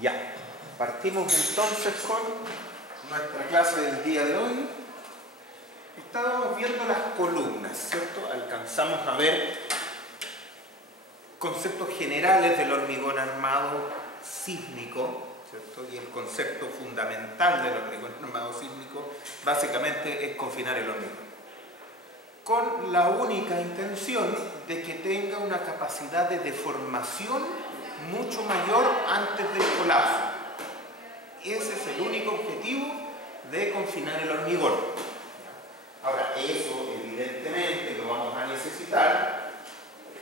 Ya, partimos entonces con nuestra clase del día de hoy. Estábamos viendo las columnas, ¿cierto? Alcanzamos a ver conceptos generales del hormigón armado sísmico, ¿cierto? Y el concepto fundamental del hormigón armado sísmico básicamente es confinar el hormigón, con la única intención de que tenga una capacidad de deformación mucho mayor antes del colapso. Ese es el único objetivo de confinar el hormigón. Ahora, eso evidentemente lo vamos a necesitar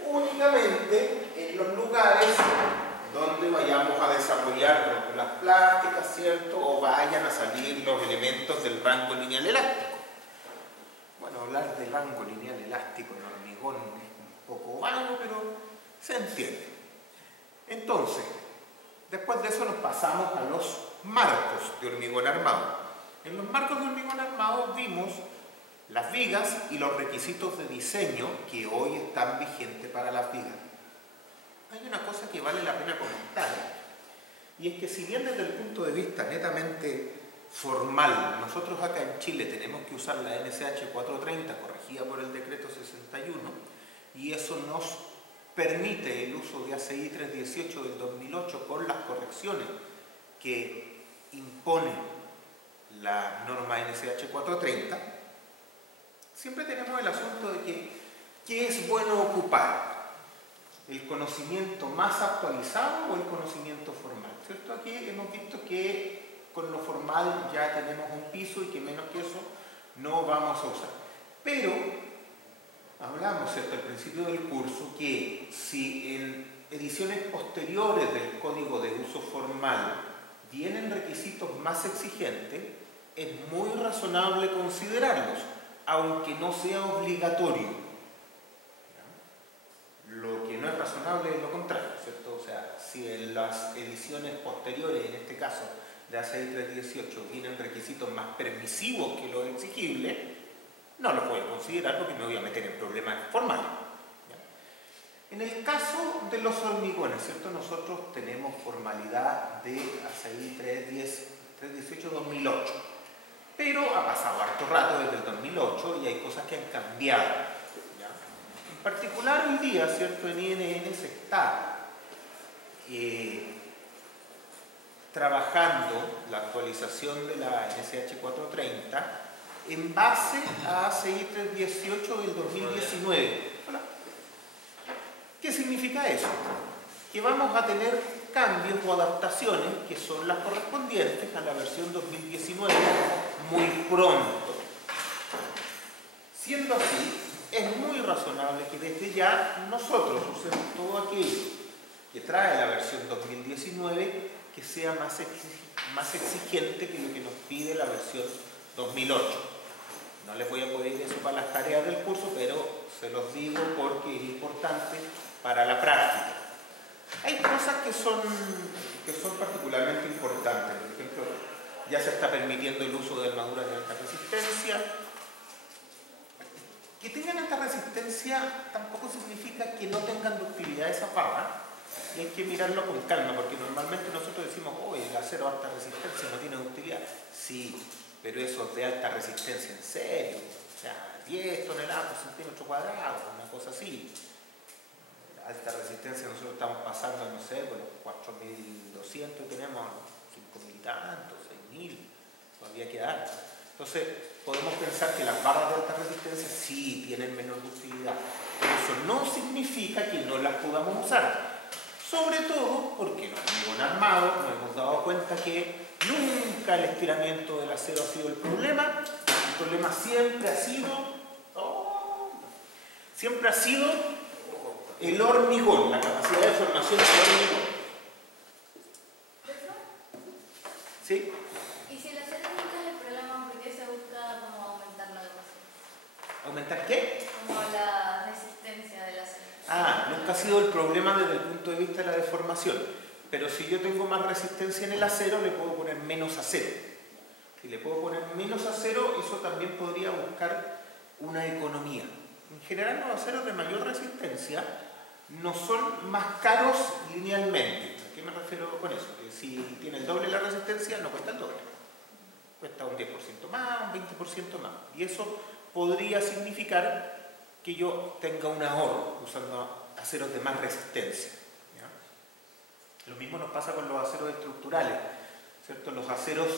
únicamente en los lugares donde vayamos a desarrollar las plásticas, ¿cierto? O vayan a salir los elementos del rango lineal elástico. Bueno, hablar de rango lineal elástico en hormigón es un poco vago, pero se entiende. Entonces, después de eso nos pasamos a los marcos de hormigón armado. En los marcos de hormigón armado vimos las vigas y los requisitos de diseño que hoy están vigentes para las vigas. Hay una cosa que vale la pena comentar, y es que si bien desde el punto de vista netamente formal, nosotros acá en Chile tenemos que usar la NSH 430 corregida por el decreto 61, y eso nos permite el uso de ACI 318 del 2008 con las correcciones que impone la norma NSH 430, siempre tenemos el asunto de que ¿qué es bueno ocupar? ¿El conocimiento más actualizado o el conocimiento formal? ¿Cierto? Aquí hemos visto que con lo formal ya tenemos un piso y que menos que eso no vamos a usar. Pero hablamos, ¿cierto?, al principio del curso que si en ediciones posteriores del código de uso formal vienen requisitos más exigentes, es muy razonable considerarlos, aunque no sea obligatorio. Lo que no es razonable es lo contrario, ¿cierto? O sea, si en las ediciones posteriores, en este caso de ACI 318, vienen requisitos más permisivos que los exigibles, no los voy a considerar porque me voy a meter en problemas formales. ¿Ya? En el caso de los hormigones, ¿cierto? Nosotros tenemos formalidad de ACI 318-2008, pero ha pasado harto rato desde el 2008 y hay cosas que han cambiado. En particular hoy día, ¿cierto?, en INN se está trabajando la actualización de la NSH 430 en base a ACI 318 del 2019. ¿Hola? ¿Qué significa eso? Que vamos a tener cambios o adaptaciones que son las correspondientes a la versión 2019 muy pronto. Siendo así, es muy razonable que desde ya nosotros usemos todo aquello que trae la versión 2019 que sea más exigente que lo que nos pide la versión 2008. No les voy a pedir eso para las tareas del curso, pero se los digo porque es importante para la práctica. Hay cosas que son particularmente importantes. Por ejemplo, ya se está permitiendo el uso de armaduras de alta resistencia. Que tengan alta resistencia tampoco significa que no tengan ductilidad esa pava, y hay que mirarlo con calma, porque normalmente nosotros decimos, oye, el acero de alta resistencia no tiene ductilidad. Sí, pero eso es de alta resistencia en serio, o sea, 10 toneladas por centímetro cuadrado, una cosa así. Alta resistencia nosotros estamos pasando, no sé, por los 4.200 tenemos 5.000 y tantos, 6.000, todavía queda alto. Entonces, podemos pensar que las barras de alta resistencia sí tienen menor ductilidad, pero eso no significa que no las podamos usar. Sobre todo porque en el hormigón armado nos hemos dado cuenta que nunca el estiramiento del acero ha sido el problema. El problema siempre ha sido el hormigón, la capacidad de formación del hormigón. ¿Sí? ¿Y si el acero nunca es el problema, por qué se busca como aumentar la capacidad? ¿Aumentar qué? Como la resistencia del acero. Nunca ha sido el problema desde el punto de vista de la deformación. Pero si yo tengo más resistencia en el acero, le puedo poner menos acero. Si le puedo poner menos acero, eso también podría buscar una economía. En general, los aceros de mayor resistencia no son más caros linealmente. ¿A qué me refiero con eso? Que si el doble de la resistencia no cuesta el doble. Cuesta un 10% más, un 20% más. Y eso podría significar que yo tenga un ahorro usando aceros de más resistencia. ¿Ya? Lo mismo nos pasa con los aceros estructurales, ¿cierto? Los aceros,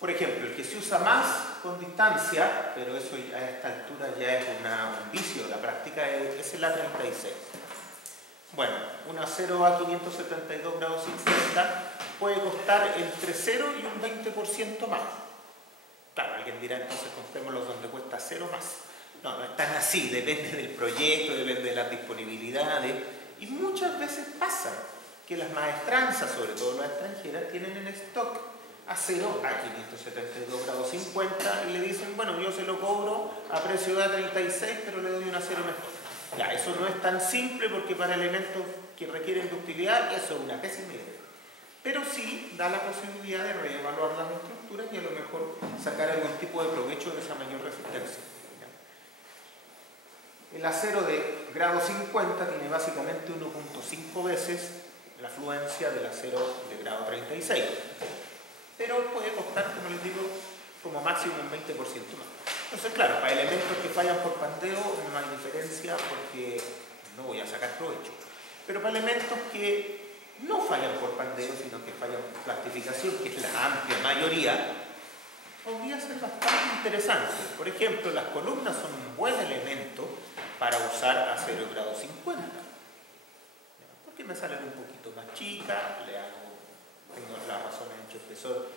por ejemplo, el que se usa más con distancia, pero eso a esta altura ya es un vicio de la práctica, es el A36. Bueno, un acero a 572 grados 50 puede costar entre 0 y un 20% más. Claro, alguien dirá, entonces comprémoslos donde cuesta 0 más. No, no es tan así, depende del proyecto, depende de las disponibilidades. Y muchas veces pasa que las maestranzas, sobre todo las extranjeras, tienen en stock acero a 572 grados 50 y le dicen, bueno, yo se lo cobro a precio de A36, pero le doy un acero mejor. Ya, eso no es tan simple porque para elementos que requieren ductilidad eso es una pésima idea. Pero sí da la posibilidad de reevaluar las estructuras y a lo mejor sacar algún tipo de provecho de esa mayor resistencia. El acero de grado 50 tiene básicamente 1.5 veces la fluencia del acero de grado 36. Pero puede costar, como les digo, como máximo un 20% más. Entonces, claro, para elementos que fallan por pandeo no hay diferencia porque no voy a sacar provecho. Pero para elementos que no fallan por pandeo, sino que fallan por plastificación, que es la amplia mayoría, podría ser bastante interesante. Por ejemplo, las columnas son un buen elemento para usar acero de grado 50. Porque me salen un poquito más chicas, tengo las razones de ancho espesor,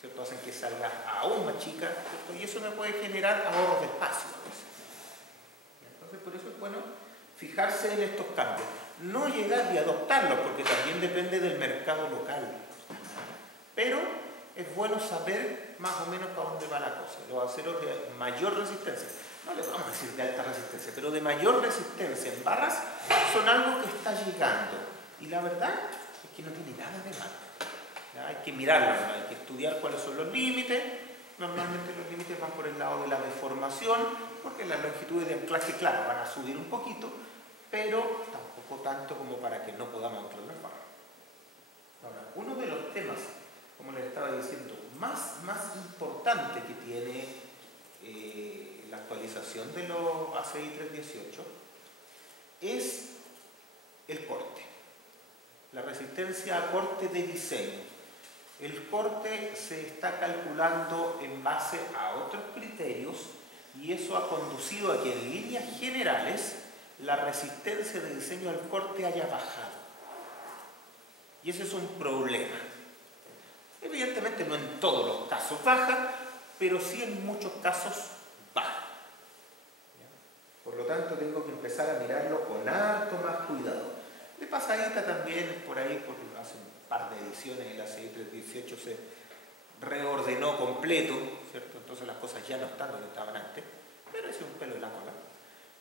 ¿cierto? Hacen que salga aún más chica, ¿cierto? Y eso me puede generar ahorros de espacio a veces. Entonces, por eso es bueno fijarse en estos cambios. No llegar y adoptarlos, porque también depende del mercado local. Pero es bueno saber más o menos para dónde va la cosa. Los aceros de mayor resistencia, no les vamos a decir de alta resistencia, pero de mayor resistencia en barras, son algo que está llegando. Y la verdad es que no tiene nada de malo. ¿Ya? Hay que mirarlo, ¿no? Hay que estudiar cuáles son los límites. Normalmente los límites van por el lado de la deformación, porque las longitudes de anclaje, claro, van a subir un poquito, pero tampoco tanto como para que no podamos anclar las barras. Ahora, uno de los temas, como les estaba diciendo, más importante que tiene la actualización de los ACI 318 es el corte, la resistencia a corte de diseño. El corte se está calculando en base a otros criterios y eso ha conducido a que en líneas generales la resistencia de diseño al corte haya bajado. Y ese es un problema. Evidentemente no en todos los casos baja, pero sí en muchos casos baja. Por lo tanto tengo que empezar a mirarlo con harto más cuidado. De pasadita también por ahí, porque hace un par de ediciones el ACI 318 se reordenó completo, ¿cierto? Entonces las cosas ya no están donde estaban antes, pero ese es un pelo de la cola.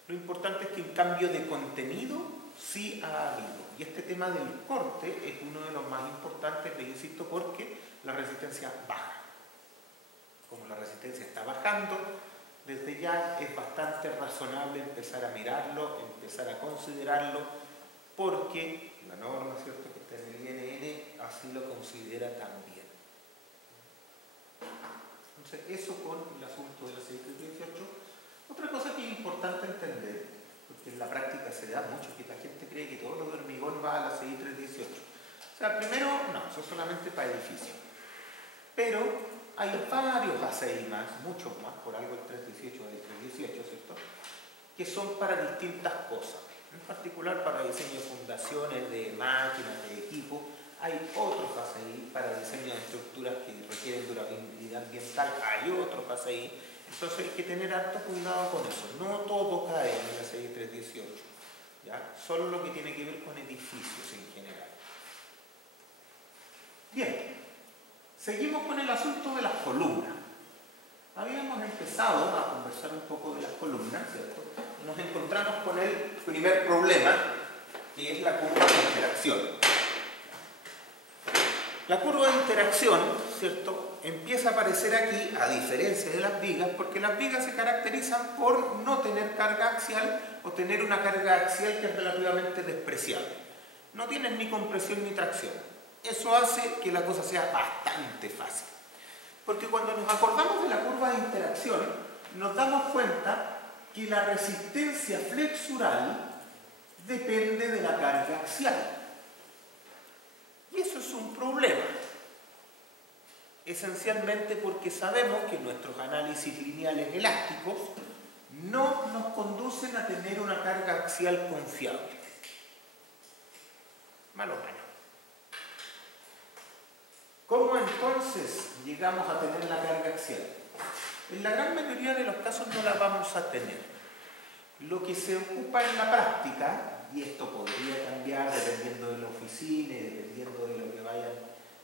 Lo importante es que un cambio de contenido sí ha habido. Y este tema del corte es uno de los más importantes, les insisto, porque la resistencia baja. Como la resistencia está bajando, desde ya es bastante razonable empezar a mirarlo, empezar a considerarlo, porque la norma, ¿cierto?, que está en el INN así lo considera también. Entonces, eso con el asunto del ACI 318. Otra cosa que es importante entender, porque en la práctica se da mucho, que la gente cree que todo lo de hormigón va al ACI 318. O sea, primero, no, eso es solamente para edificios. Pero hay varios ACI más, muchos más, por algo el 318 o el 318, ¿cierto?, que son para distintas cosas. En particular para diseño de fundaciones, de máquinas, de equipo. Hay otros ACI para diseño de estructuras que requieren durabilidad ambiental. Hay otros ACI. Entonces hay que tener harto cuidado con eso. No todo cae en el ACI 318. ¿Ya? Solo lo que tiene que ver con edificios en general. Bien. Seguimos con el asunto de las columnas. Habíamos empezado a conversar un poco de las columnas, ¿cierto? Nos encontramos con el primer problema, que es la curva de interacción. La curva de interacción, ¿cierto?, empieza a aparecer aquí, a diferencia de las vigas, porque las vigas se caracterizan por no tener carga axial o tener una carga axial que es relativamente despreciable. No tienen ni compresión ni tracción. Eso hace que la cosa sea bastante fácil. Porque cuando nos acordamos de la curva de interacción, nos damos cuenta que la resistencia flexural depende de la carga axial. Y eso es un problema. Esencialmente porque sabemos que nuestros análisis lineales elásticos no nos conducen a tener una carga axial confiable. Malo. ¿Cómo entonces llegamos a tener la carga axial? En la gran mayoría de los casos no la vamos a tener. Lo que se ocupa en la práctica, y esto podría cambiar dependiendo de la oficina y dependiendo de lo que vayan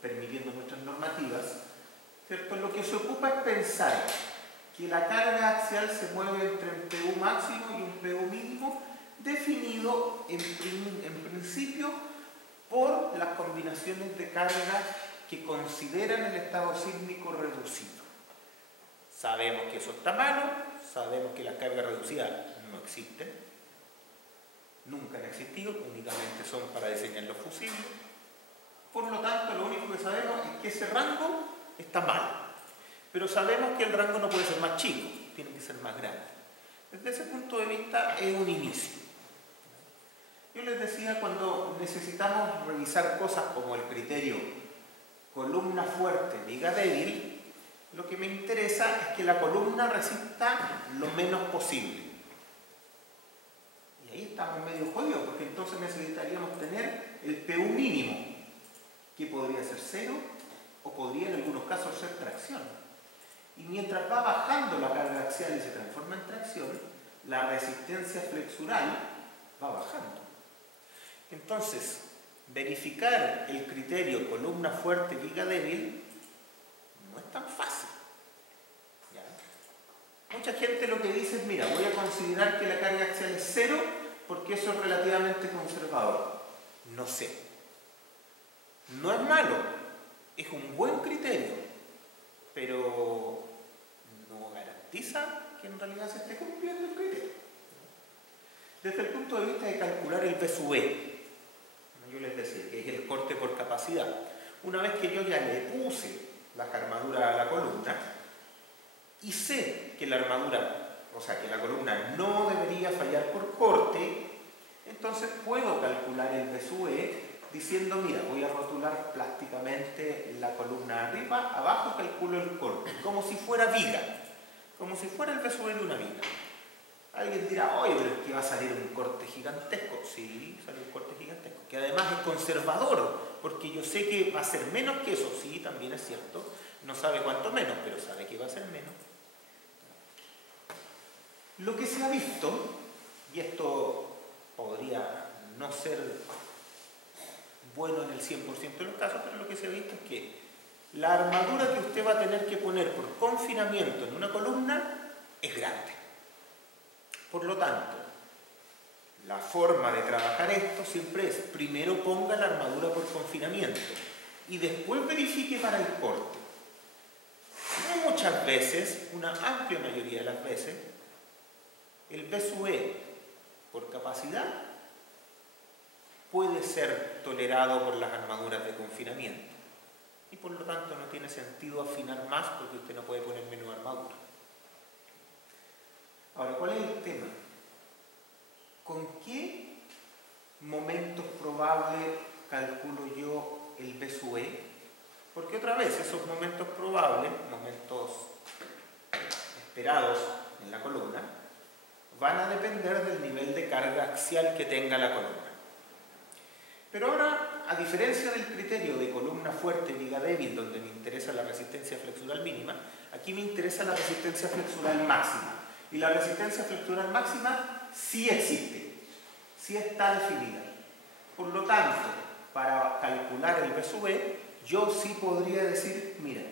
permitiendo nuestras normativas, ¿cierto? Lo que se ocupa es pensar que la carga axial se mueve entre un PU máximo y un PU mínimo, definido en principio por las combinaciones de carga que consideran el estado sísmico reducido. Sabemos que eso está malo, sabemos que las cargas reducidas no existen, nunca han existido, únicamente son para diseñar los fusibles. Por lo tanto, lo único que sabemos es que ese rango está mal. Pero sabemos que el rango no puede ser más chico, tiene que ser más grande. Desde ese punto de vista es un inicio. Yo les decía, cuando necesitamos revisar cosas como el criterio columna fuerte, viga débil, lo que me interesa es que la columna resista lo menos posible. Y ahí estamos medio jodidos, porque entonces necesitaríamos tener el PU mínimo, que podría ser 0 o podría en algunos casos ser tracción. Y mientras va bajando la carga axial y se transforma en tracción, la resistencia flexural va bajando. Entonces, verificar el criterio columna fuerte, viga débil no es tan fácil. ¿Ya? Mucha gente lo que dice es, mira, voy a considerar que la carga axial es 0 porque eso es relativamente conservador. No sé. No es malo, es un buen criterio, pero no garantiza que en realidad se esté cumpliendo el criterio. Desde el punto de vista de calcular el PSUE, yo les decía que es el corte por capacidad. Una vez que yo ya le puse las armaduras a la columna y sé que la armadura, o sea que la columna no debería fallar por corte, entonces puedo calcular el PSUE diciendo, mira, voy a rotular plásticamente la columna arriba, abajo calculo el corte, como si fuera viga, como si fuera el PSUE de una viga. Alguien dirá, oye, pero es que va a salir un corte gigantesco. Sí, sale un corte gigantesco, que además es conservador, porque yo sé que va a ser menos que eso. Sí, también es cierto, no sabe cuánto menos, pero sabe que va a ser menos. Lo que se ha visto, y esto podría no ser bueno en el 100% de los casos, pero lo que se ha visto es que la armadura que usted va a tener que poner por confinamiento en una columna es grande. Por lo tanto, la forma de trabajar esto siempre es, primero ponga la armadura por confinamiento y después verifique para el corte. Muchas veces, una amplia mayoría de las veces, el PSUE por capacidad puede ser tolerado por las armaduras de confinamiento y por lo tanto no tiene sentido afinar más porque usted no puede poner menos armadura. Ahora, ¿cuál es el tema? ¿Con qué momentos probables calculo yo el PSUE? Porque otra vez, esos momentos probables, momentos esperados en la columna, van a depender del nivel de carga axial que tenga la columna. Pero ahora, a diferencia del criterio de columna fuerte, viga débil, donde me interesa la resistencia flexural mínima, aquí me interesa la resistencia flexural máxima. Y la resistencia flexural máxima sí existe, sí está definida. Por lo tanto, para calcular el PSUE, yo sí podría decir, mira,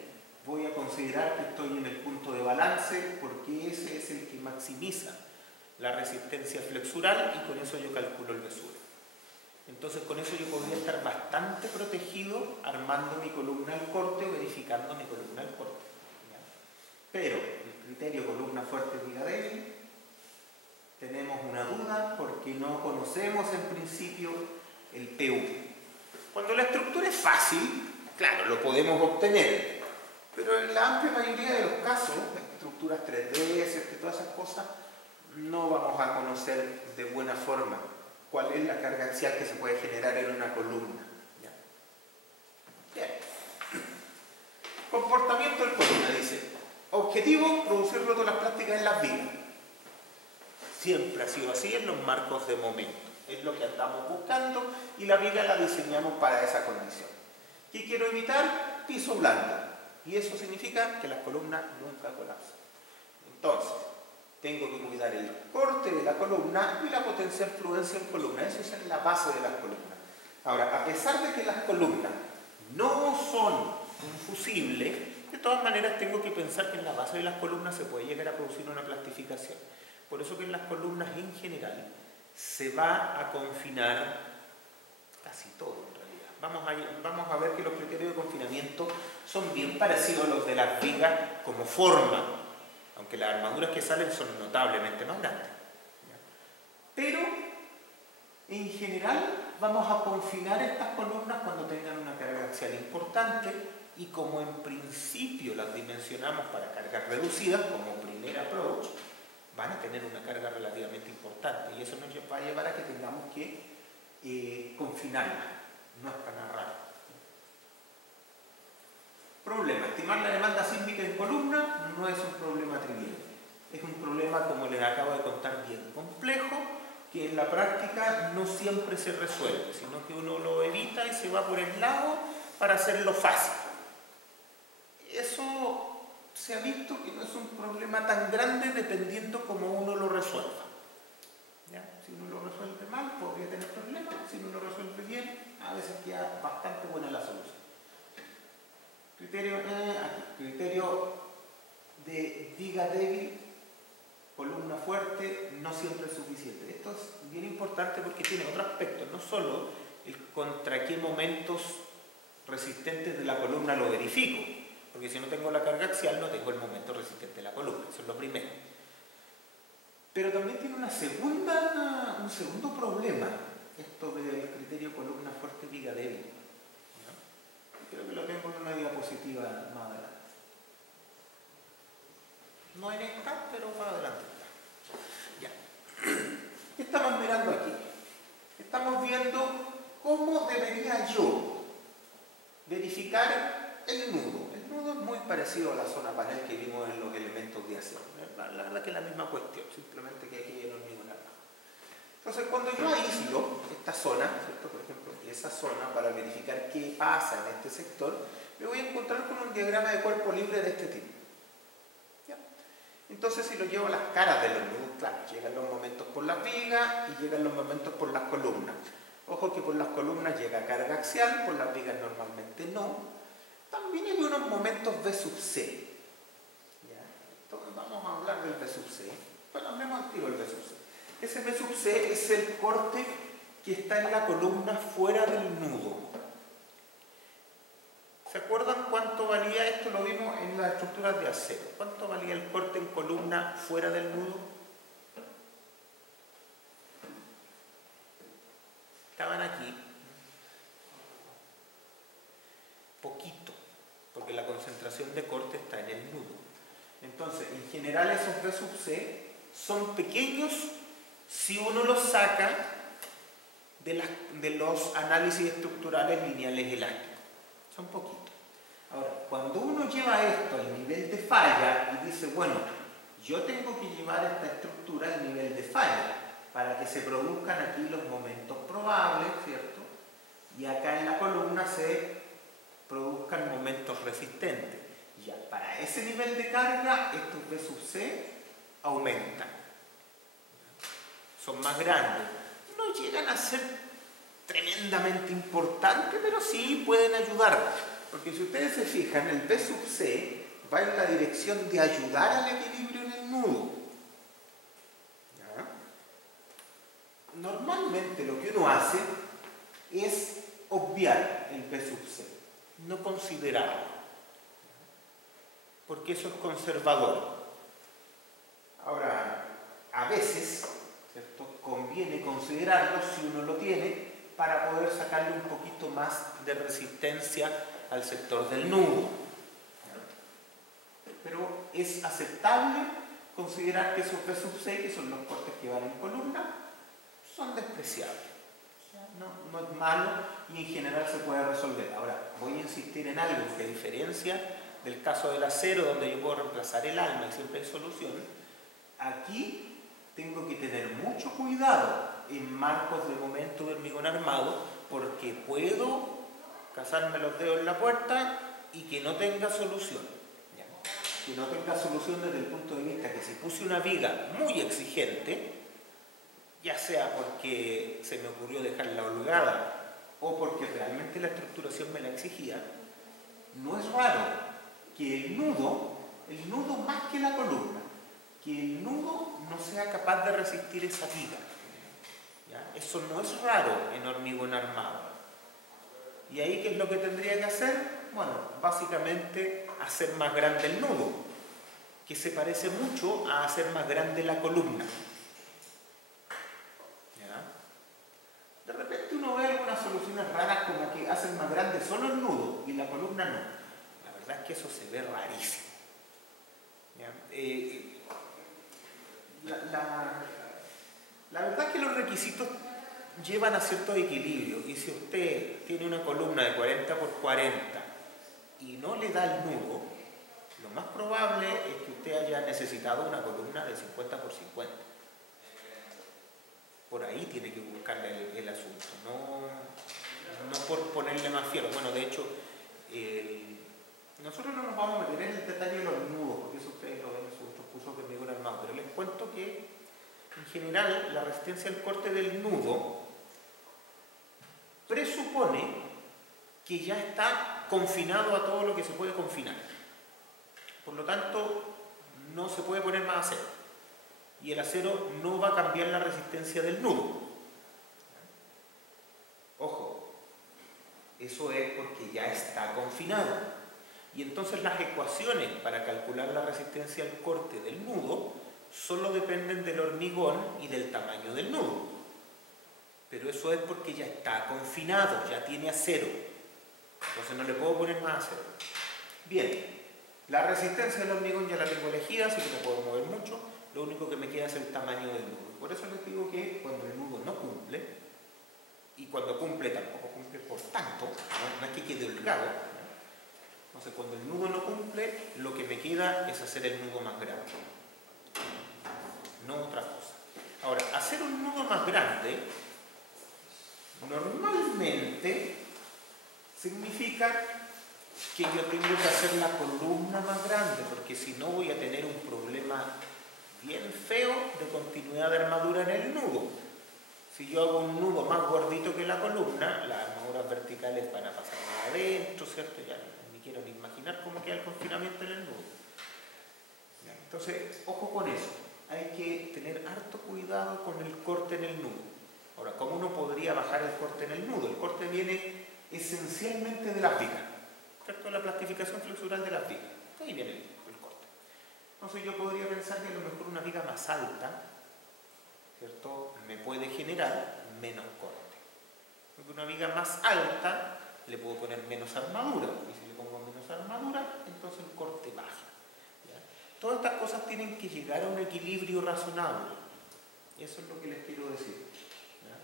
voy a considerar que estoy en el punto de balance porque ese es el que maximiza la resistencia flexural y con eso yo calculo el PSUE. Entonces con eso yo podría estar bastante protegido armando mi columna al corte o verificando mi columna al corte. ¿Ya? Pero el criterio columna fuerte, viga débil, tenemos una duda porque no conocemos en principio el PU. Cuando la estructura es fácil, claro, lo podemos obtener, pero en la amplia mayoría de los casos, estructuras 3D, ¿cierto? Todas esas cosas, no vamos a conocer de buena forma cuál es la carga axial que se puede generar en una columna. ¿Ya? Bien. Comportamiento de columna, dice. Objetivo, producir rótulas plásticas en las vigas. Siempre ha sido así en los marcos de momento. Es lo que andamos buscando y la viga la diseñamos para esa condición. ¿Qué quiero evitar? Piso blando. Y eso significa que las columnas nunca colapsan. Entonces, tengo que cuidar el corte de la columna y la potencial fluencia en columna. Eso es en la base de las columnas. Ahora, a pesar de que las columnas no son infusibles, de todas maneras tengo que pensar que en la base de las columnas se puede llegar a producir una plastificación. Por eso que en las columnas en general se va a confinar casi todo en realidad. Vamos a ver que los criterios de confinamiento son bien parecidos a los de las vigas como forma, aunque las armaduras que salen son notablemente más grandes. Pero en general vamos a confinar estas columnas cuando tengan una carga axial importante y como en principio las dimensionamos para cargas reducidas como primer approach, van a tener una carga relativamente importante y eso nos va a llevar a que tengamos que confinarlas. No es tan raro. Problema. Estimar la demanda sísmica en columna no es un problema trivial. Es un problema, como les acabo de contar, bien complejo, que en la práctica no siempre se resuelve, sino que uno lo evita y se va por el lado para hacerlo fácil. Eso se ha visto que no es un problema tan grande dependiendo cómo uno lo resuelva. ¿Ya? Si uno lo resuelve mal, podría tener problemas. Si uno lo resuelve bien, a veces queda bastante buena la solución. Criterio, aquí, criterio de viga débil, columna fuerte, no siempre es suficiente. Esto es bien importante porque tiene otro aspecto, no solo el contra qué momentos resistentes de la columna lo verifico, porque si no tengo la carga axial no tengo el momento resistente de la columna, eso es lo primero. Pero también tiene un segundo problema, esto del criterio columna fuerte viga débil. Creo que lo tengo en una diapositiva más adelante. No en esta, pero más adelante. Ya. ¿Qué estamos mirando aquí? Estamos viendo cómo debería yo verificar el nudo. El nudo es muy parecido a la zona panel que vimos en los elementos de acción. La verdad que es la misma cuestión, simplemente que aquí hay un hormigón armado. Entonces, cuando yo aíslo esta zona, ¿cierto? Por ejemplo, esa zona, para verificar qué pasa en este sector, me voy a encontrar con un diagrama de cuerpo libre de este tipo. ¿Ya? Entonces, si lo llevo a las caras de los nudos, claro, llegan los momentos por las vigas y llegan los momentos por las columnas. Ojo que por las columnas llega carga axial, por las vigas normalmente no. También hay unos momentos V sub C. ¿Ya? Entonces, vamos a hablar del V sub C. Bueno, hablemos al tiro del V sub C. Ese V sub C es el corte que está en la columna fuera del nudo. ¿Se acuerdan cuánto valía esto? Lo vimos en las estructuras de acero. ¿Cuánto valía el corte en columna fuera del nudo? Estaban aquí. Poquito, porque la concentración de corte está en el nudo. Entonces, en general esos V sub C son pequeños si uno los saca de los análisis estructurales lineales elásticos. Son poquitos. Ahora, cuando uno lleva esto al nivel de falla y dice, bueno, yo tengo que llevar esta estructura al nivel de falla para que se produzcan aquí los momentos probables, ¿cierto? Y acá en la columna se produzcan momentos resistentes. Ya, para ese nivel de carga, estos V sub C aumentan. Son más grandes. No llegan a ser tremendamente importantes, pero sí pueden ayudar. Porque si ustedes se fijan, el V sub C va en la dirección de ayudar al equilibrio en el nudo. ¿Ya? Normalmente lo que uno hace es obviar el V sub C, no considerarlo, porque eso es conservador. Ahora, a veces, ¿cierto?, conviene considerarlo si uno lo tiene para poder sacarle un poquito más de resistencia al sector del nudo. Pero es aceptable considerar que esos B sub 6, que son los cortes que van en columna, son despreciables. No es malo y en general se puede resolver. Ahora, voy a insistir en algo que a diferencia del caso del acero, donde yo puedo reemplazar el alma y siempre hay solución, aquí tengo que tener mucho cuidado en marcos de momento de hormigón armado, porque puedo casarme los dedos en la puerta y que no tenga solución. ¿Ya? Que no tenga solución desde el punto de vista que si puse una viga muy exigente, ya sea porque se me ocurrió dejarla holgada o porque realmente la estructuración me la exigía, no es raro que el nudo más que la columna, que el nudo no sea capaz de resistir esa viga. ¿Ya? Eso no es raro en hormigón armado. ¿Y ahí qué es lo que tendría que hacer? Bueno, básicamente hacer más grande el nudo, que se parece mucho a hacer más grande la columna. De repente uno ve algunas soluciones raras como que hacen más grande solo el nudo y la columna no. La verdad es que eso se ve rarísimo. La verdad es que los requisitos llevan a cierto equilibrio, y si usted tiene una columna de 40 por 40 y no le da el nudo, lo más probable es que usted haya necesitado una columna de 50 por 50. Por ahí tiene que buscarle el asunto, no por ponerle más fierro. Bueno, de hecho, nosotros no nos vamos a meter en el detalle de los nudos, porque eso ustedes lo ven en sus otros cursos de hormigón armado, pero les cuento que en general la resistencia al corte del nudo presupone que ya está confinado a todo lo que se puede confinar. Por lo tanto, no se puede poner más acero. Y el acero no va a cambiar la resistencia del nudo. Ojo, eso es porque ya está confinado. Y entonces las ecuaciones para calcular la resistencia al corte del nudo solo dependen del hormigón y del tamaño del nudo. Pero eso es porque ya está confinado, ya tiene acero. Entonces no le puedo poner más acero. Bien, la resistencia del hormigón ya la tengo elegida, así que no puedo mover mucho. Lo único que me queda es el tamaño del nudo. Por eso les digo que cuando el nudo no cumple, y cuando cumple tampoco cumple por tanto, no es que quede holgado, entonces cuando el nudo no cumple, lo que me queda es hacer el nudo más grande, no otra cosa. Ahora, hacer un nudo más grande normalmente significa que yo tengo que hacer la columna más grande, porque si no voy a tener un problema bien feo de continuidad de armadura en el nudo. Si yo hago un nudo más gordito que la columna, las armaduras verticales van a pasar más adentro, ¿cierto? Ya ni quiero ni imaginar cómo queda el confinamiento en el nudo. Entonces, ojo con eso. Hay que tener harto cuidado con el corte en el nudo. Ahora, ¿cómo uno podría bajar el corte en el nudo? El corte viene esencialmente de las vigas, ¿cierto? La plastificación flexural de las vigas. Ahí viene el corte. Entonces yo podría pensar que a lo mejor una viga más alta, ¿cierto?, me puede generar menos corte. Porque una viga más alta le puedo poner menos armadura, y si le pongo menos armadura, entonces el corte baja. ¿Ya? Todas estas cosas tienen que llegar a un equilibrio razonable. Y eso es lo que les quiero decir. ¿Ya?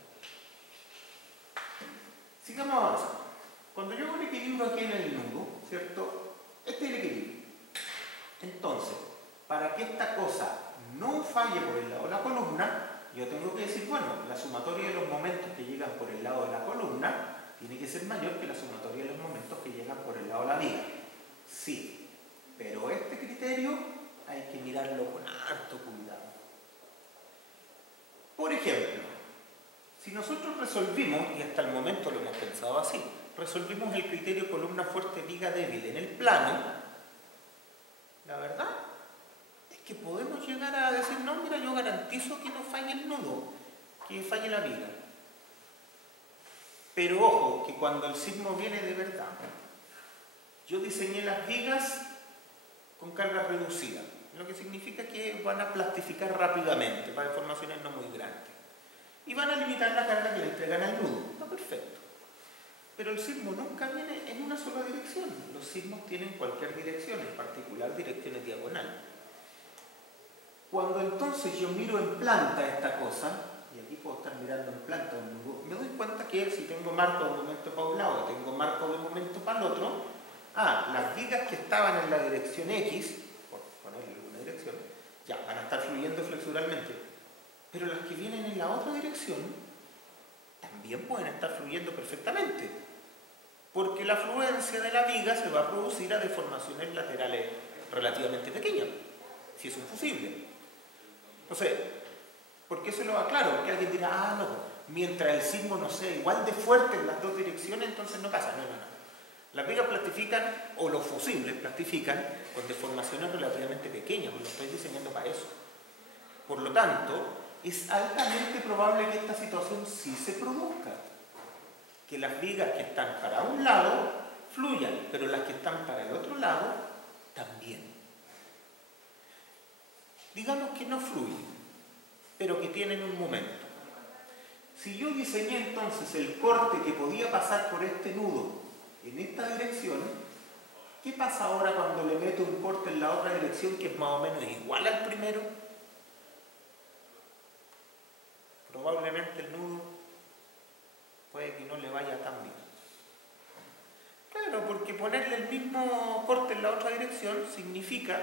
Sigamos avanzando. Cuando yo hago un equilibrio aquí en el nudo, ¿cierto? Este es el equilibrio. Entonces, para que esta cosa no falle por el lado de la columna, yo tengo que decir, bueno, la sumatoria de los momentos que llegan por el lado de la columna tiene que ser mayor que la sumatoria de los momentos que llegan por el lado de la viga. Sí, pero este criterio hay que mirarlo con harto cuidado. Por ejemplo, si nosotros resolvimos, y hasta el momento lo hemos pensado así, resolvimos el criterio columna fuerte, viga débil en el plano, la verdad es que podemos llegar a decir, no, mira, yo garantizo que no falle el nudo, que falle la viga. Pero ojo, que cuando el sismo viene de verdad, yo diseñé las vigas con carga reducida, lo que significa que van a plastificar rápidamente para deformaciones no muy grandes. y van a limitar la carga que le entregan al nudo. Está perfecto. Pero el sismo nunca viene en una sola dirección. Los sismos tienen cualquier dirección, en particular direcciones diagonales. Cuando entonces yo miro en planta esta cosa, y aquí puedo estar mirando en planta un nudo, me doy cuenta que si tengo marco de momento para un lado, tengo marco de momento para el otro, las vigas que estaban en la dirección X, por ponerle una dirección, ya van a estar fluyendo flexuralmente. Pero las que vienen en la otra dirección también pueden estar fluyendo perfectamente, porque la fluencia de la viga se va a producir a deformaciones laterales relativamente pequeñas, si es un fusible. Entonces, ¿por qué se lo aclaro? Porque alguien dirá, no, mientras el sismo no sea igual de fuerte en las dos direcciones, entonces no pasa. No. Las vigas plastifican, o los fusibles plastifican, con deformaciones relativamente pequeñas, porque lo estoy diseñando para eso. Por lo tanto, es altamente probable que esta situación sí se produzca. Que las vigas que están para un lado fluyan, pero las que están para el otro lado también. Digamos que no fluyen, pero que tienen un momento. Si yo diseñé entonces el corte que podía pasar por este nudo en esta dirección, ¿qué pasa ahora cuando le meto un corte en la otra dirección que es más o menos igual al primero? Probablemente el nudo puede que no le vaya tan bien. Claro, porque ponerle el mismo corte en la otra dirección significa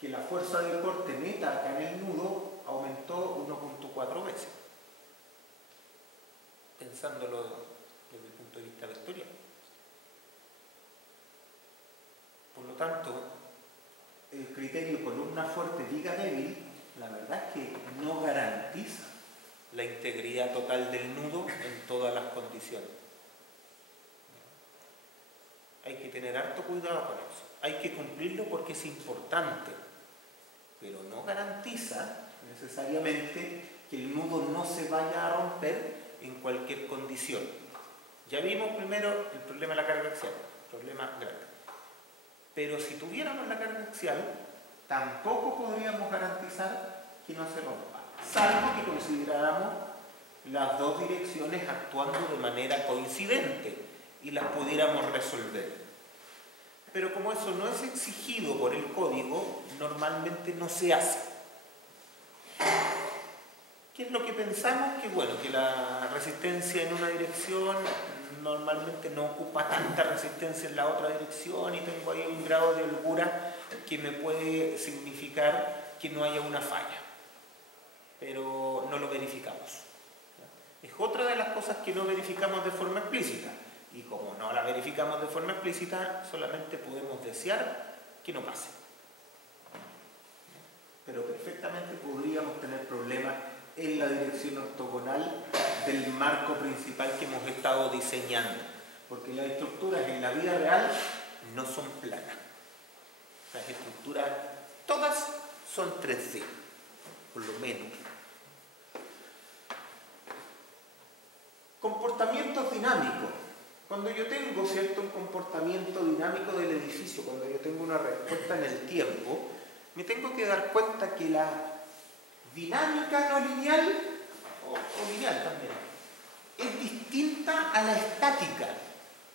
que la fuerza del corte neta acá en el nudo aumentó 1.4 veces, pensándolo desde el punto de vista vectorial. Por lo tanto, el criterio columna fuerte, viga débil, la verdad es que no garantiza la integridad total del nudo en todas las condiciones. Hay que tener harto cuidado con eso. Hay que cumplirlo porque es importante, pero no garantiza necesariamente que el nudo no se vaya a romper en cualquier condición. Ya vimos primero el problema de la carga axial, problema grande. Pero si tuviéramos la carga axial, tampoco podríamos garantizar que no se rompa, salvo que consideráramos las dos direcciones actuando de manera coincidente y las pudiéramos resolver. Pero como eso no es exigido por el código, normalmente no se hace. ¿Qué es lo que pensamos? Que bueno, que la resistencia en una dirección normalmente no ocupa tanta resistencia en la otra dirección y tengo ahí un grado de holgura que me puede significar que no haya una falla. Pero no lo verificamos. Es otra de las cosas que no verificamos de forma explícita. Y como no la verificamos de forma explícita, solamente podemos desear que no pase. Pero perfectamente podríamos tener problemas en la dirección ortogonal del marco principal que hemos estado diseñando. Porque las estructuras en la vida real no son planas. Las estructuras, todas son 3D, por lo menos. Comportamientos dinámicos. Cuando yo tengo, ¿cierto?, un comportamiento dinámico del edificio, cuando yo tengo una respuesta en el tiempo, me tengo que dar cuenta que la dinámica no lineal, o lineal también, es distinta a la estática.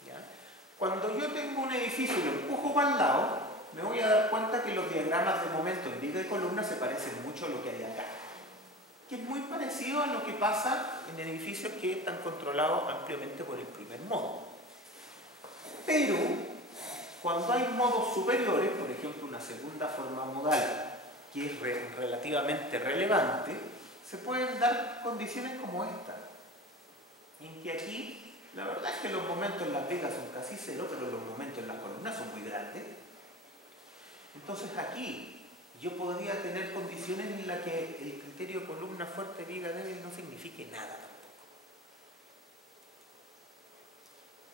¿Ya? Cuando yo tengo un edificio y lo empujo para el lado, me voy a dar cuenta que los diagramas de momento en viga y columna se parecen mucho a lo que hay acá. Que es muy parecido a lo que pasa en edificios que están controlados ampliamente por el primer modo. Pero, cuando hay modos superiores, por ejemplo una segunda forma modal, que es relativamente relevante, se pueden dar condiciones como esta. En que aquí, la verdad es que los momentos en las vigas son casi cero, pero los momentos en las columnas son muy grandes. Entonces aquí, yo podría tener condiciones en las que el criterio columna fuerte, viga débil no signifique nada tampoco.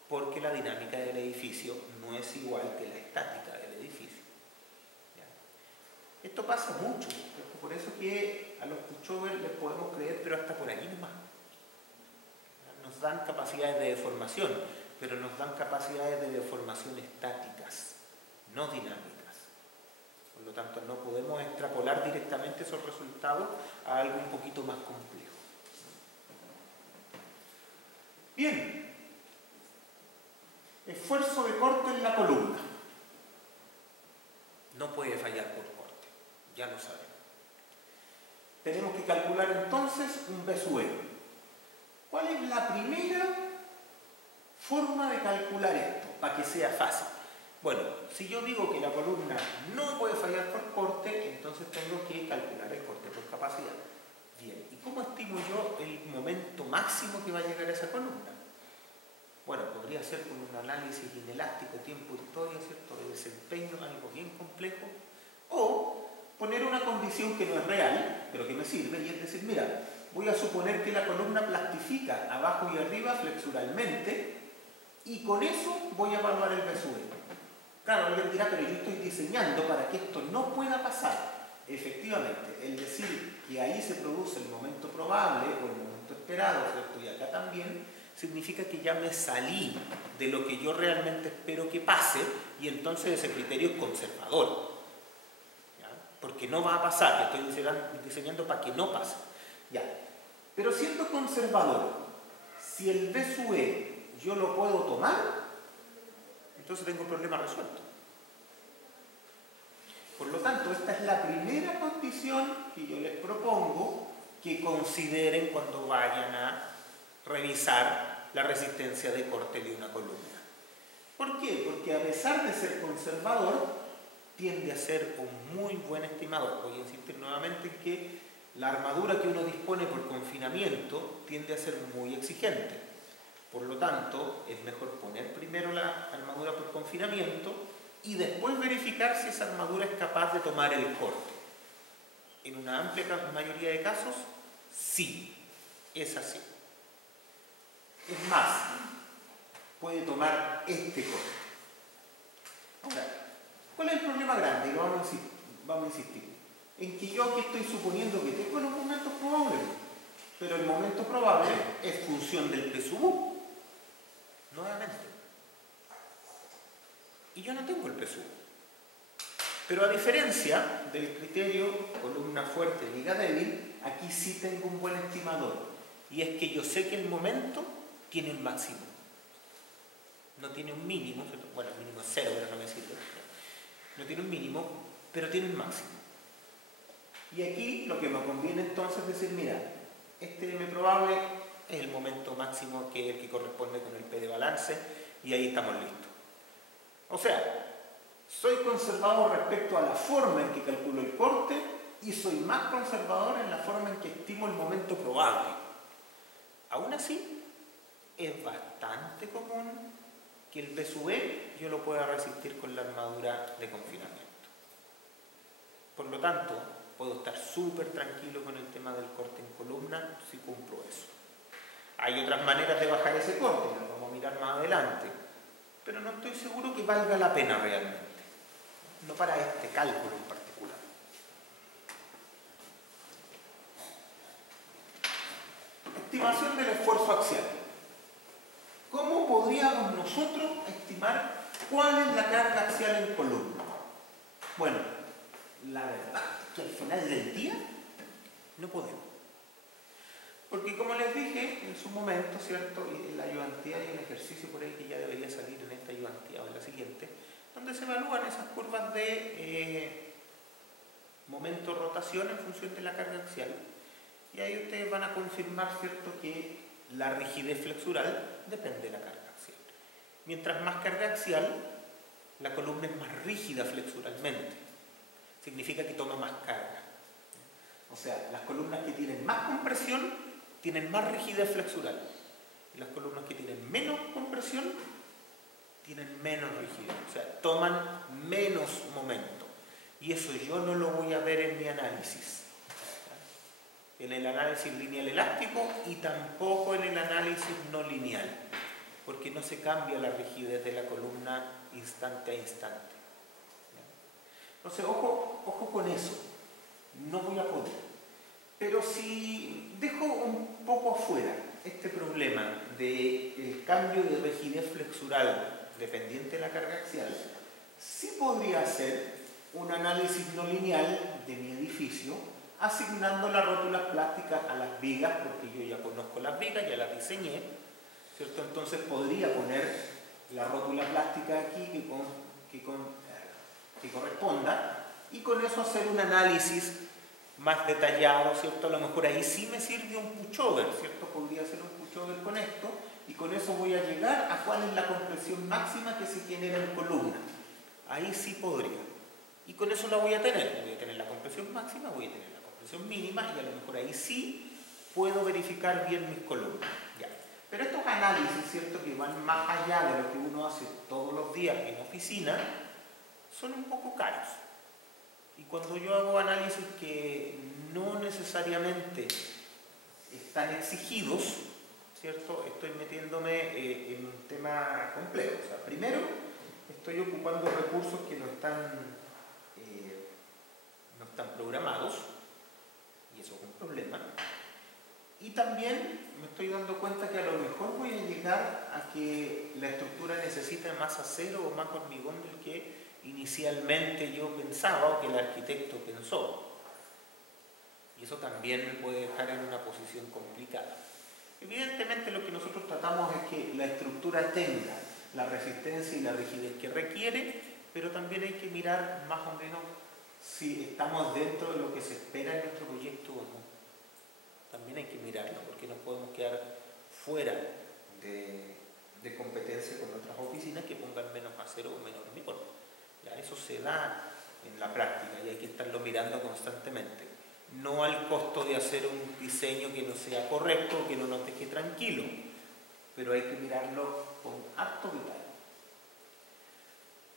Porque la dinámica del edificio no es igual que la estática del edificio. ¿Ya? Esto pasa mucho, es por eso que a los pushovers les podemos creer, pero hasta por ahí nomás. Nos dan capacidades de deformación, pero nos dan capacidades de deformación estáticas, no dinámicas. Por lo tanto, no podemos extrapolar directamente esos resultados a algo un poquito más complejo. Bien, esfuerzo de corte en la columna. No puede fallar por corte, ya lo sabemos. Tenemos que calcular entonces un B sub E. ¿Cuál es la primera forma de calcular esto para que sea fácil? Bueno, si yo digo que la columna no puede fallar por corte, entonces tengo que calcular el corte por capacidad. Bien, ¿y cómo estimo yo el momento máximo que va a llegar a esa columna? Bueno, podría ser con un análisis inelástico, tiempo, historia, ¿cierto?, de desempeño, algo bien complejo, o poner una condición que no es real, pero que me sirve, y es decir, mira, voy a suponer que la columna plastifica abajo y arriba flexuralmente, y con eso voy a evaluar el B sub E. Claro, alguien dirá, pero yo estoy diseñando para que esto no pueda pasar. Efectivamente, el decir que ahí se produce el momento probable o el momento esperado, ¿cierto?, y acá también, significa que ya me salí de lo que yo realmente espero que pase, y entonces ese criterio es conservador. ¿Ya? Porque no va a pasar, estoy diseñando para que no pase. Ya. Pero siendo conservador, si el B sub E yo lo puedo tomar, entonces tengo el problema resuelto. Por lo tanto, esta es la primera condición que yo les propongo que consideren cuando vayan a revisar la resistencia de corte de una columna. ¿Por qué? Porque a pesar de ser conservador, tiende a ser un muy buen estimador. Voy a insistir nuevamente en que la armadura que uno dispone por confinamiento tiende a ser muy exigente. Por lo tanto, es mejor poner primero la armadura por confinamiento y después verificar si esa armadura es capaz de tomar el corte. En una amplia mayoría de casos, sí, es así. Es más, puede tomar este corte. Ahora, ¿cuál es el problema grande? Y lo vamos a insistir. En que yo aquí estoy suponiendo que tengo los momentos probables, pero el momento probable es función del P sub U. Nuevamente. Y yo no tengo el P sub U. Pero a diferencia del criterio columna fuerte, liga débil, aquí sí tengo un buen estimador. Y es que yo sé que el momento tiene un máximo. No tiene un mínimo, bueno, el mínimo es 0, pero no me sirve. No tiene un mínimo, pero tiene un máximo. Y aquí lo que me conviene entonces es decir, mira, este M probable es el momento máximo que es el que corresponde con el P de balance, y ahí estamos listos. O sea, soy conservador respecto a la forma en que calculo el corte y soy más conservador en la forma en que estimo el momento probable. Aún así, es bastante común que el B sub E yo lo pueda resistir con la armadura de confinamiento. Por lo tanto, puedo estar súper tranquilo con el tema del corte en columna si cumplo eso. Hay otras maneras de bajar ese corte, lo vamos a mirar más adelante, pero no estoy seguro que valga la pena realmente. No para este cálculo en particular. Estimación del esfuerzo axial. ¿Cómo podríamos nosotros estimar cuál es la carga axial en columna? Bueno, la verdad es que al final del día no podemos. Porque como les dije en su momento, ¿cierto? Y en la ayudantía hay un ejercicio por ahí que ya debería salir en esta ayudantía o en la siguiente, donde se evalúan esas curvas de momento-rotación en función de la carga axial. Y ahí ustedes van a confirmar, ¿cierto?, que la rigidez flexural depende de la carga axial. Mientras más carga axial, la columna es más rígida flexuralmente. Significa que toma más carga. O sea, las columnas que tienen más compresión tienen más rigidez flexural. Y las columnas que tienen menos compresión tienen menos rigidez, o sea, toman menos momento. Y eso yo no lo voy a ver en mi análisis. En el análisis lineal elástico y tampoco en el análisis no lineal, porque no se cambia la rigidez de la columna instante a instante. Entonces, ojo con eso. No voy a poder. Pero si dejo un poco afuera este problema del cambio de rigidez flexural dependiente de la carga axial, sí podría hacer un análisis no lineal de mi edificio asignando las rótulas plásticas a las vigas, porque yo ya conozco las vigas, ya las diseñé, ¿cierto? Entonces podría poner la rótula plástica aquí que corresponda y con eso hacer un análisis más detallado, ¿cierto? A lo mejor ahí sí me sirve un pushover, ¿cierto? Podría hacer un pushover con esto y con eso voy a llegar a cuál es la compresión máxima que se genera en columna. Ahí sí podría. Y con eso la voy a tener. Voy a tener la compresión máxima, voy a tener la compresión mínima y a lo mejor ahí sí puedo verificar bien mis columnas. Ya. Pero estos análisis, ¿cierto? Que van más allá de lo que uno hace todos los días en oficina, son un poco caros. Y cuando yo hago análisis que no necesariamente están exigidos, ¿cierto? Estoy metiéndome en un tema complejo. O sea, primero, estoy ocupando recursos que no están programados, y eso es un problema. Y también me estoy dando cuenta que a lo mejor voy a llegar a que la estructura necesita más acero o más hormigón del que inicialmente yo pensaba o que el arquitecto pensó. Y eso también me puede dejar en una posición complicada. Evidentemente lo que nosotros tratamos es que la estructura tenga la resistencia y la rigidez que requiere, pero también hay que mirar más o menos si estamos dentro de lo que se espera en nuestro proyecto o no. También hay que mirarlo, porque no podemos quedar fuera de competencia con otras oficinas que pongan menos acero o menos hormigón. Ya eso se da en la práctica y hay que estarlo mirando constantemente. No al costo de hacer un diseño que no sea correcto, que no nos deje tranquilo, pero hay que mirarlo con harto detalle.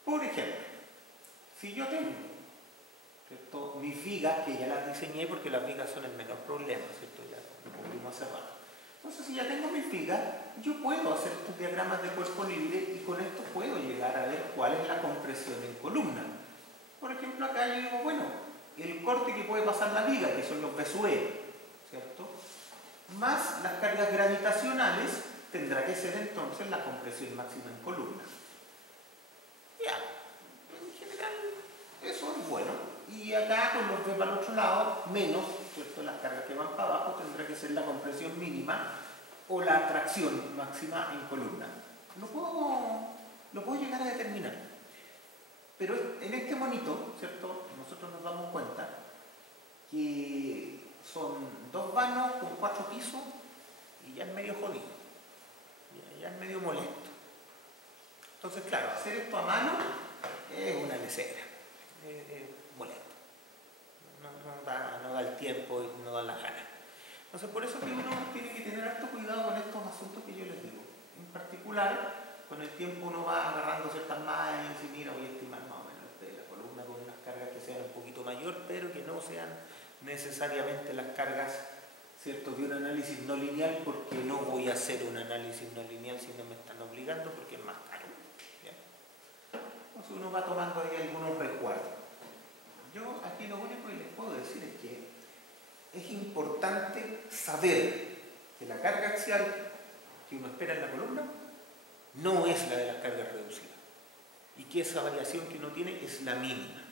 Por ejemplo, si yo tengo, ¿cierto?, mis vigas, que ya las diseñé porque las vigas son el menor problema, ¿cierto? Ya lo pudimos hacer rato. Entonces, si ya tengo mis vigas, yo puedo hacer estos diagramas de cuerpo libre y con esto puedo llegar a ver cuál es la compresión en columna. Por ejemplo, acá yo digo, bueno, el corte que puede pasar la viga, que son los BSUE, ¿cierto?, más las cargas gravitacionales, tendrá que ser entonces la compresión máxima en columna. Ya, en general eso es bueno. Y acá con los B para el otro lado, menos, ¿cierto?, las cargas que van para abajo, tendrá que ser la compresión mínima o la tracción máxima en columna. Lo puedo llegar a determinar. Pero en este monito, ¿cierto?, nosotros nos damos cuenta que son 2 vanos con 4 pisos y ya es medio jodido, ya es medio molesto. Entonces, claro, hacer esto a mano es una lesera, es molesto. No da el tiempo y no da las ganas. Entonces, por eso que uno tiene que tener harto cuidado con estos asuntos que yo les digo. En particular, con el tiempo uno va agarrando ciertas mallas y mira, voy a estimar más o menos de la columna con unas cargas que sean un poquito mayor, pero que no sean necesariamente las cargas, ¿cierto?, de un análisis no lineal, porque no voy a hacer un análisis no lineal si no me están obligando, porque es más caro. ¿Bien? Entonces uno va tomando ahí algunos resguardos. Yo aquí lo único que les puedo decir es que es importante saber que la carga axial que uno espera en la columna no es la de las cargas reducidas y que esa variación que uno tiene es la mínima.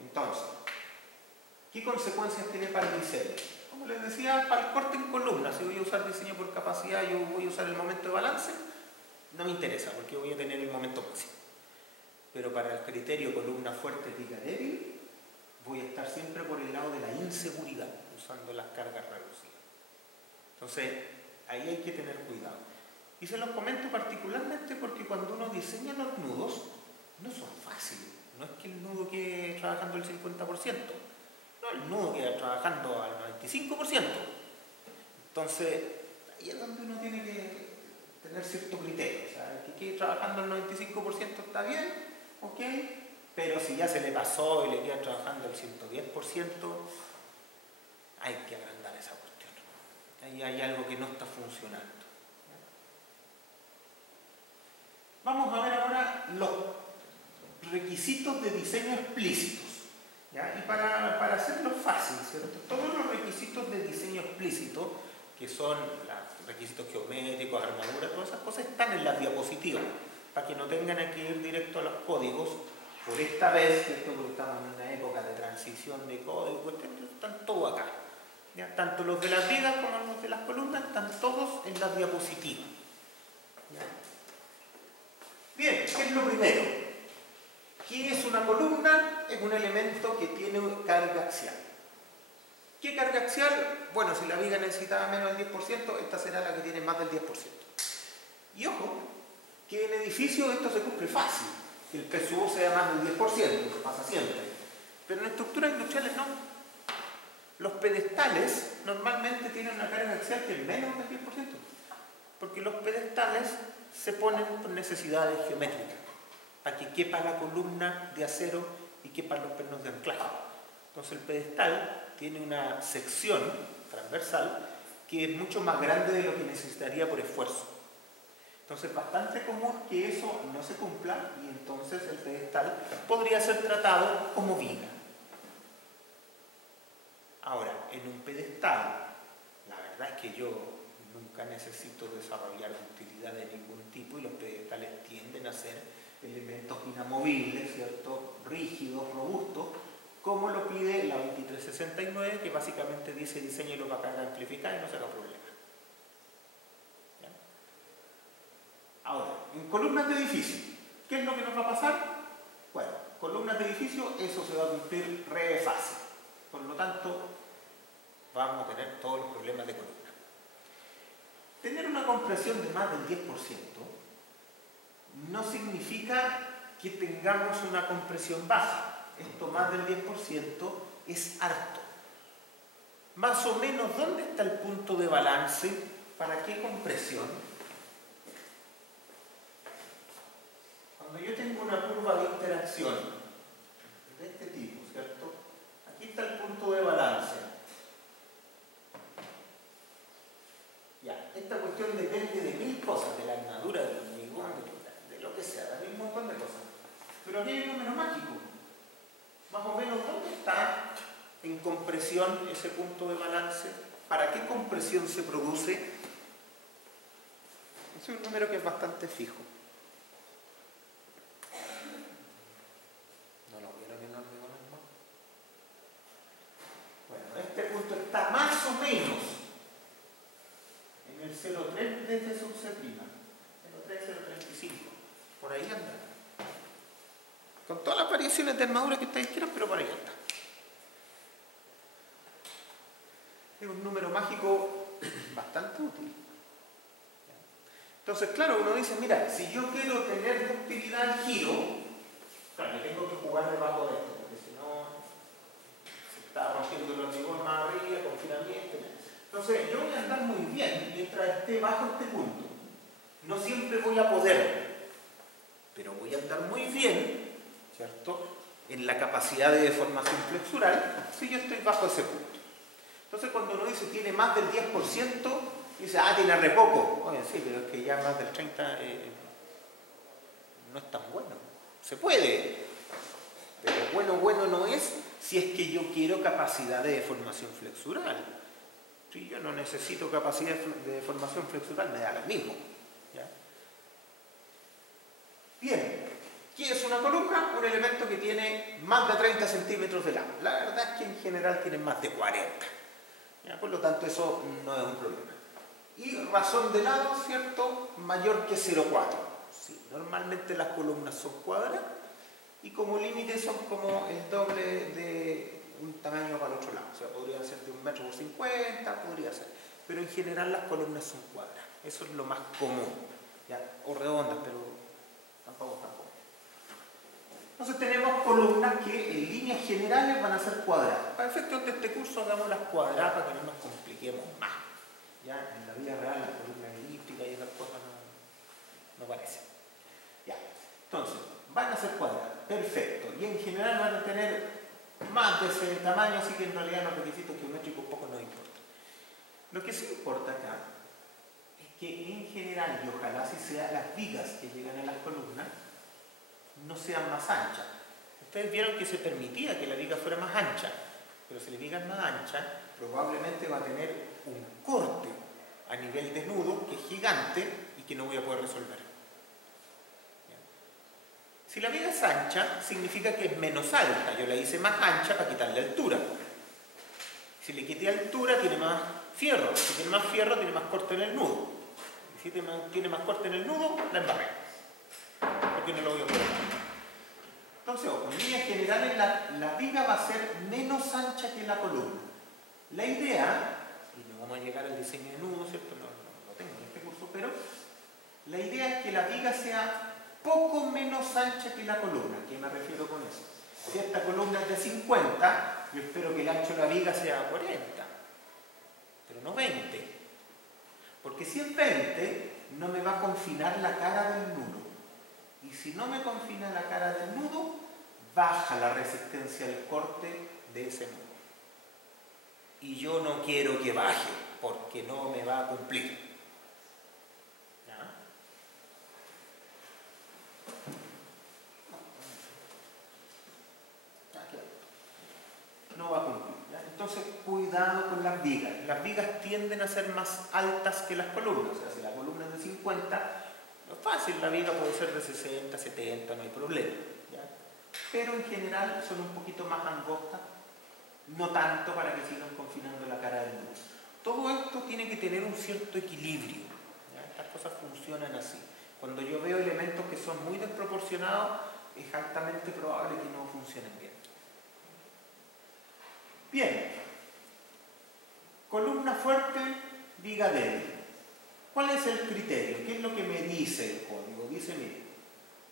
Entonces, ¿qué consecuencias tiene para el diseño? Como les decía, para el corte en columna, si voy a usar diseño por capacidad, yo voy a usar el momento de balance, no me interesa porque voy a tener el momento máximo. Pero para el criterio columna fuerte, pica débil, voy a estar siempre por el lado de la inseguridad, usando las cargas reducidas. Entonces, ahí hay que tener cuidado. Y se los comento particularmente porque cuando uno diseña los nudos, no son fáciles. No es que el nudo quede trabajando el 50%. No, el nudo queda trabajando al 95%. Entonces, ahí es donde uno tiene que tener cierto criterio. O sea, que quede trabajando al 95% está bien, ok, pero si ya se le pasó y le queda trabajando el 110%, hay que agrandar esa cuestión. Ahí hay algo que no está funcionando. Vamos a ver ahora los requisitos de diseño explícitos. ¿Ya? Y para hacerlo fácil, ¿cierto?, todos los requisitos de diseño explícito, que son los requisitos geométricos, armadura, todas esas cosas están en las diapositivas, para que no tengan que ir directo a los códigos. Por esta vez, ¿cierto?, porque estamos en una época de transición de código, están todos acá. ¿Ya? Tanto los de las vigas como los de las columnas están todos en las diapositivas. ¿Ya? Bien, ¿qué es lo primero? ¿Qué es una columna? Es un elemento que tiene carga axial. ¿Qué carga axial? Bueno, si la viga necesitaba menos del 10%, esta será la que tiene más del 10%. Y ojo, que en edificios esto se cumple fácil, que el PSU sea más del 10%, pasa siempre. Pero en estructuras industriales no. Los pedestales normalmente tienen una carga axial que es menos del 10%, porque los pedestales se ponen por necesidades geométricas, para que quepa la columna de acero y quepan los pernos de anclaje. Entonces el pedestal tiene una sección transversal que es mucho más grande de lo que necesitaría por esfuerzo. Entonces es bastante común que eso no se cumpla y entonces el pedestal podría ser tratado como viga. Ahora, en un pedestal, la verdad es que yo nunca necesito desarrollar utilidad de ningún tipo y los pedestales tienden a ser elementos inamovibles, ¿cierto? Rígidos, robustos, como lo pide la 2369, que básicamente dice diseñelo para carga amplificada y no se haga problema. ¿Ya? Ahora, en columnas de edificio, ¿qué es lo que nos va a pasar? Bueno, columnas de edificio, eso se va a cumplir re fácil. Por lo tanto, vamos a tener todos los problemas de columna. Tener una compresión de más del 10% no significa que tengamos una compresión baja. Esto más del 10% es harto. Más o menos, ¿dónde está el punto de balance? ¿Para qué compresión? Cuando yo tengo una curva de interacción de este tipo, ¿cierto? Aquí está el punto de balance. Ya, esta cuestión depende de mil cosas, de la armadura, del hormigón, de lo que sea, de un montón de cosas. Pero aquí hay un número mágico. Más o menos, ¿dónde está en compresión ese punto de balance? ¿Para qué compresión se produce? Es un número que es bastante fijo. ¿No lo vieron en el hormigón, hermano? Bueno, este punto está más o menos en el 0,3 desde su C', 0,3, 0,35. Por ahí anda. Con todas las variaciones de armadura que ustedes quieran, pero por ahí anda. Es un número mágico bastante útil. Entonces, claro, uno dice, mira, si yo quiero tener ductilidad al giro, claro, yo tengo que jugar debajo de esto, porque si no, se está rompiendo el hormigón más arriba, confinamiento. Entonces, yo voy a andar muy bien mientras esté bajo este punto. No siempre voy a poder, pero voy a andar muy bien, ¿cierto?, en la capacidad de deformación flexural si yo estoy bajo ese punto. Entonces, cuando uno dice tiene más del 10%, dice, tiene re poco. Oye, sí, pero es que ya más del 30% no es tan bueno. Se puede, pero bueno no es si es que yo quiero capacidad de deformación flexural. Si yo no necesito capacidad de deformación flexural, me da lo mismo. ¿Ya? Bien, ¿qué es una columna? Un elemento que tiene más de 30 centímetros de lado. La verdad es que en general tienen más de 40. ¿Ya? Por lo tanto, eso no es un problema. Y razón de lado, ¿cierto?, mayor que 0,4. Sí, normalmente las columnas son cuadradas y como límite son como el doble de un tamaño para el otro lado. O sea, podría ser de 1,50 m, podría ser. Pero en general las columnas son cuadradas. Eso es lo más común. ¿Ya? O redondas, pero tampoco tan común. Entonces tenemos columnas que en líneas generales van a ser cuadradas. Para efectos de este curso hagamos las cuadradas para que no nos compliquemos más. Ya en la vida real las columnas elípticas y esas cosas no parecen. Ya. Entonces, van a ser cuadradas. Perfecto. Y en general van a tener más de ese tamaño, así que en realidad los requisitos geométricos poco nos importan. Lo que sí importa acá es que en general, y ojalá si sean las vigas que llegan a las columnas, no sean más anchas. Ustedes vieron que se permitía que la viga fuera más ancha, pero si la viga es más ancha, probablemente va a tener un corte a nivel de nudo que es gigante y que no voy a poder resolver. ¿Ya? Si la viga es ancha, significa que es menos alta. Yo la hice más ancha para quitarle altura. Si le quité altura, tiene más fierro. Si tiene más fierro, tiene más corte en el nudo. Si tiene más corte en el nudo, la embarré. Porque no lo voy a poner. Entonces, en líneas generales, la viga va a ser menos ancha que la columna. La idea, y no vamos a llegar al diseño de nudo, ¿cierto? No lo tengo en este curso, pero la idea es que la viga sea poco menos ancha que la columna. ¿A qué me refiero con eso? Si esta columna es de 50, yo espero que el ancho de la viga sea 40, pero no 20. Porque si es 20, no me va a confinar la cara del nudo. Y si no me confina la cara del nudo, baja la resistencia del corte de ese nudo. Y yo no quiero que baje, porque no me va a cumplir. ¿Ya? No va a cumplir. ¿Ya? Entonces, cuidado con las vigas. Las vigas tienden a ser más altas que las columnas. O sea, si la columna es de 50, no es fácil, la viga puede ser de 60, 70, no hay problema. ¿Ya? Pero en general son un poquito más angostas, no tanto para que sigan confinando la cara del nudo. Todo esto tiene que tener un cierto equilibrio. ¿Ya? Estas cosas funcionan así. Cuando yo veo elementos que son muy desproporcionados, es altamente probable que no funcionen bien. Bien, columna fuerte, viga débil. ¿Cuál es el criterio? ¿Qué es lo que me dice el código? Dice, mire,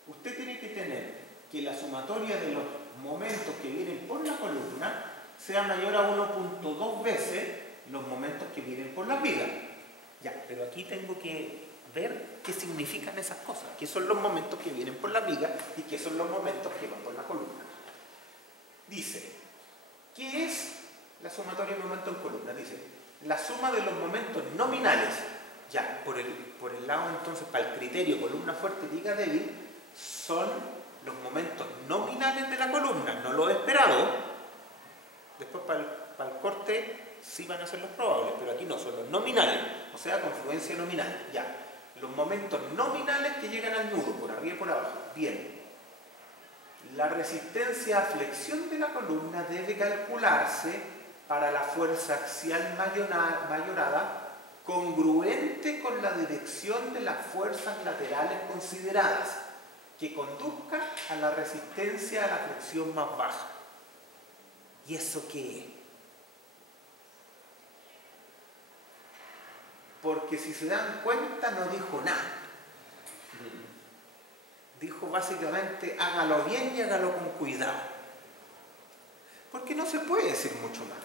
usted tiene que tener que la sumatoria de los momentos que vienen por la columna sea mayor a 1.2 veces los momentos que vienen por las vigas. Ya, pero aquí tengo que ver qué significan esas cosas, qué son los momentos que vienen por las vigas y qué son los momentos que van por la columna. Dice, ¿qué es la sumatoria de momentos en columna? Dice, la suma de los momentos nominales. Ya, por el lado entonces, para el criterio columna fuerte, viga débil, son los momentos nominales de la columna, no lo he esperado. Después para el corte sí van a ser los probables, pero aquí no, son los nominales, o sea, confluencia nominal. Ya, los momentos nominales que llegan al nudo, por arriba y por abajo. Bien. La resistencia a flexión de la columna debe calcularse para la fuerza axial mayorada congruente con la dirección de las fuerzas laterales consideradas, que conduzca a la resistencia a la flexión más baja. ¿Y eso qué es? Porque si se dan cuenta no dijo nada. Dijo básicamente, hágalo bien y hágalo con cuidado. Porque no se puede decir mucho más.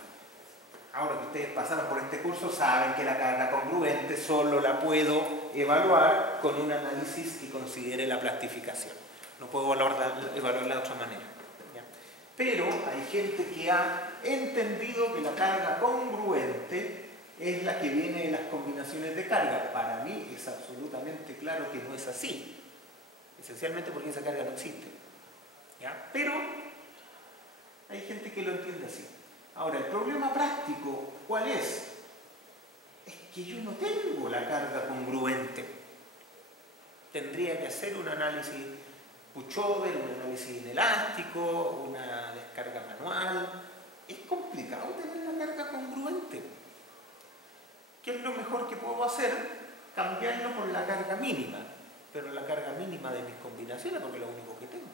Ahora que ustedes pasaron por este curso saben que la carga congruente solo la puedo evaluar con un análisis que considere la plastificación. No puedo evaluarla de otra manera. ¿Ya? Pero hay gente que ha entendido que la carga congruente es la que viene de las combinaciones de carga. Para mí es absolutamente claro que no es así. Esencialmente porque esa carga no existe. ¿Ya? Pero hay gente que lo entiende así. Ahora, el problema práctico, ¿cuál es? Es que yo no tengo la carga congruente. Tendría que hacer un análisis pushover, un análisis inelástico, una descarga manual. Es complicado tener la carga congruente. ¿Qué es lo mejor que puedo hacer? Cambiarlo por la carga mínima. Pero la carga mínima de mis combinaciones, porque es lo único que tengo.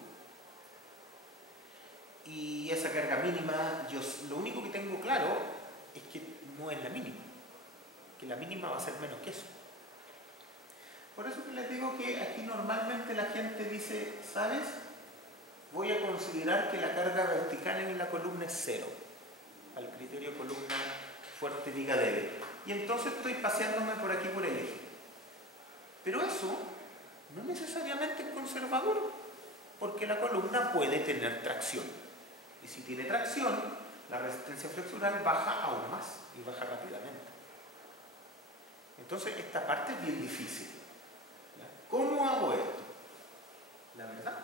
Y esa carga mínima, yo lo único que tengo claro es que no es la mínima, que la mínima va a ser menos que eso. Por eso que les digo que aquí normalmente la gente dice, ¿sabes? Voy a considerar que la carga vertical en la columna es 0, al criterio columna fuerte, viga débil. Y entonces estoy paseándome por aquí por el eje. Pero eso no necesariamente es conservador, porque la columna puede tener tracción. Y si tiene tracción, la resistencia flexural baja aún más y baja rápidamente. Entonces, esta parte es bien difícil. ¿Ya? ¿Cómo hago esto? La verdad,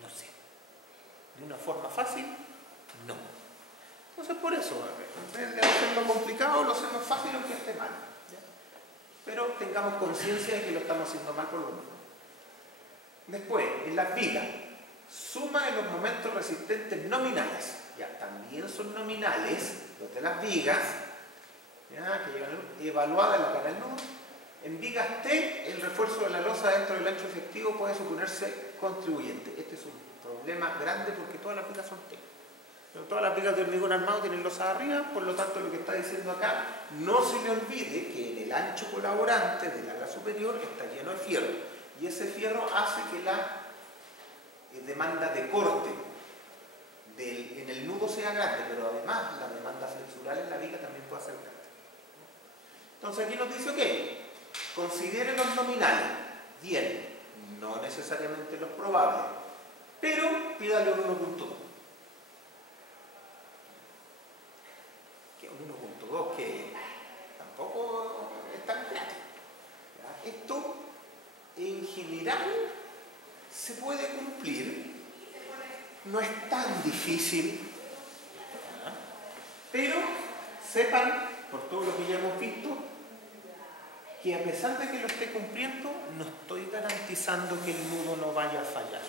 no sé. ¿De una forma fácil? No. Entonces, por eso, en vez de hacerlo complicado, lo hacemos fácil aunque esté mal. ¿Ya? Pero tengamos conciencia de que lo estamos haciendo mal por lo menos. Después, en las vigas, suma de los momentos resistentes nominales. Ya también son nominales los de las vigas, ¿ya? Que llevan evaluada en la cara del nudo, En vigas T, el refuerzo de la losa dentro del ancho efectivo puede suponerse contribuyente. Este es un problema grande porque todas las vigas son T. Pero todas las vigas de hormigón armado tienen losa arriba, por lo tanto lo que está diciendo acá, no se le olvide que en el ancho colaborante del ala superior está lleno de fierro. Y ese fierro hace que la demanda de corte en el nudo sea grande, pero además la demanda flexural en la viga también puede ser grande. Entonces aquí nos dice, ok, considere los nominales, bien, no necesariamente los probables, pero pídale un 1.2. ¿Qué es un 1.2? Que tampoco es tan grande. Esto en general se puede cumplir, no es tan difícil, pero sepan, por todo lo que ya hemos visto, que a pesar de que lo esté cumpliendo, no estoy garantizando que el nudo no vaya a fallar.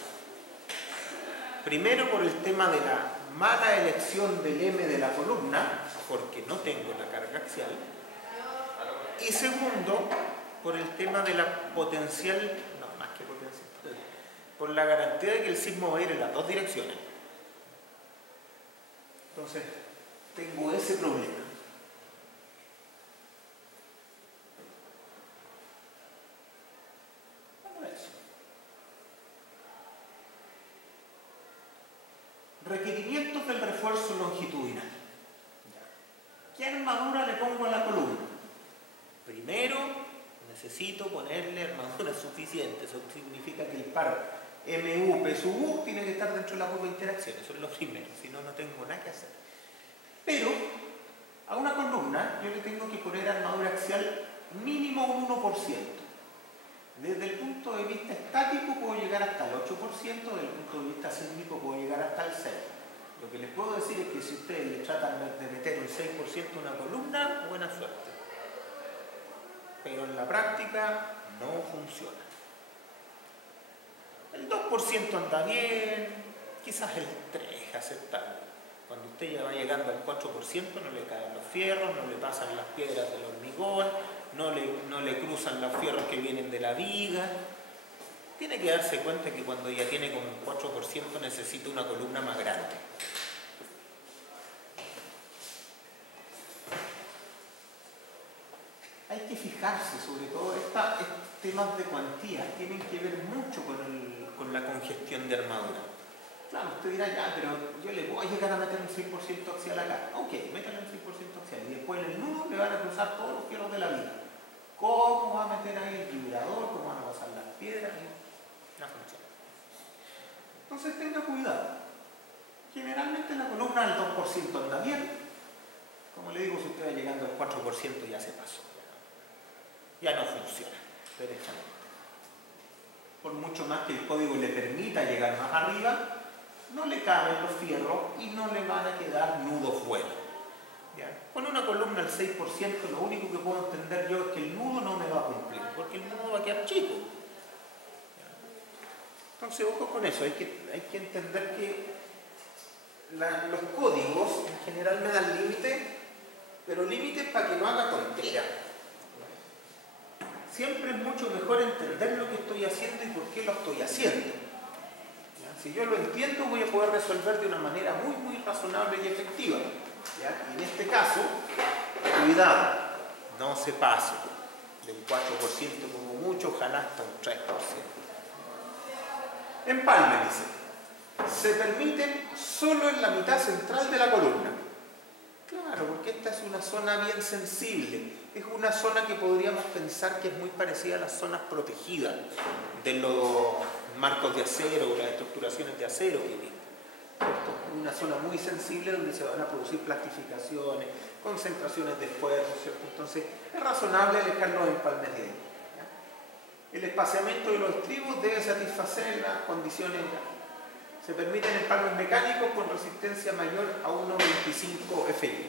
Primero por el tema de la mala elección del M de la columna, porque no tengo la carga axial, y segundo, por el tema de la potencial, no, más que potencial, por la garantía de que el sismo va a ir en las dos direcciones. Entonces, tengo ese problema. Requerimientos del refuerzo longitudinal. ¿Qué armadura le pongo a la columna? Primero, necesito ponerle armadura suficiente. Eso significa que el par MU, P sub U tiene que estar dentro de la curva de interacción. Eso es lo primero, si no, no tengo nada que hacer. Pero a una columna yo le tengo que poner armadura axial mínimo un 1%. Desde el punto de vista estático puedo llegar hasta el 8%, desde el punto de vista sísmico puedo llegar hasta el 6%. Lo que les puedo decir es que si ustedes le tratan de meter un 6% a una columna, buena suerte. Pero en la práctica no funciona. El 2% anda bien, quizás el 3% es aceptable. Cuando usted ya va llegando al 4% no le caen los fierros, no le pasan las piedras del hormigón, no le cruzan los fierros que vienen de la viga. Tiene que darse cuenta que cuando ya tiene como un 4% necesita una columna más grande. Hay que fijarse, sobre todo estos temas de cuantía tienen que ver mucho con la congestión de armadura. Claro, usted dirá, ya, pero yo le voy a llegar a meter un 6% axial acá. Ok, métale un 6% axial y después en el nudo le van a cruzar todos los fierros de la viga. ¿Cómo va a meter ahí el vibrador? ¿Cómo van a pasar las piedras? No funciona. Entonces tenga cuidado. Generalmente la columna del 2% anda bien. Como le digo, si usted va llegando al 4% ya se pasó. Ya no funciona, derechamente. Por mucho más que el código le permita llegar más arriba, no le caben los fierros y no le van a quedar nudos fuera. ¿Ya? Con una columna al 6%, lo único que puedo entender yo es que el nudo no me va a cumplir, porque el nudo va a quedar chico. ¿Ya? Entonces, ojo con eso, hay que entender que los códigos en general me dan límites, pero límites para que no haga tontera. Siempre es mucho mejor entender lo que estoy haciendo y por qué lo estoy haciendo. ¿Ya? Si yo lo entiendo, voy a poder resolver de una manera muy, muy razonable y efectiva. ¿Ya? Y en este caso, cuidado, no se pase de un 4% como mucho, ojalá hasta un 3%. Empalme, dice, se permiten solo en la mitad central de la columna. Claro, porque esta es una zona bien sensible. Es una zona que podríamos pensar que es muy parecida a las zonas protegidas de los marcos de acero o las estructuraciones de acero que vienen. Es una zona muy sensible donde se van a producir plastificaciones, concentraciones de esfuerzo, ¿cierto? Entonces es razonable alejar los empalmes de ahí. ¿Ya? El espaciamiento de los estribos debe satisfacer las condiciones. Se permiten empalmes mecánicos con resistencia mayor a 1,25 FI.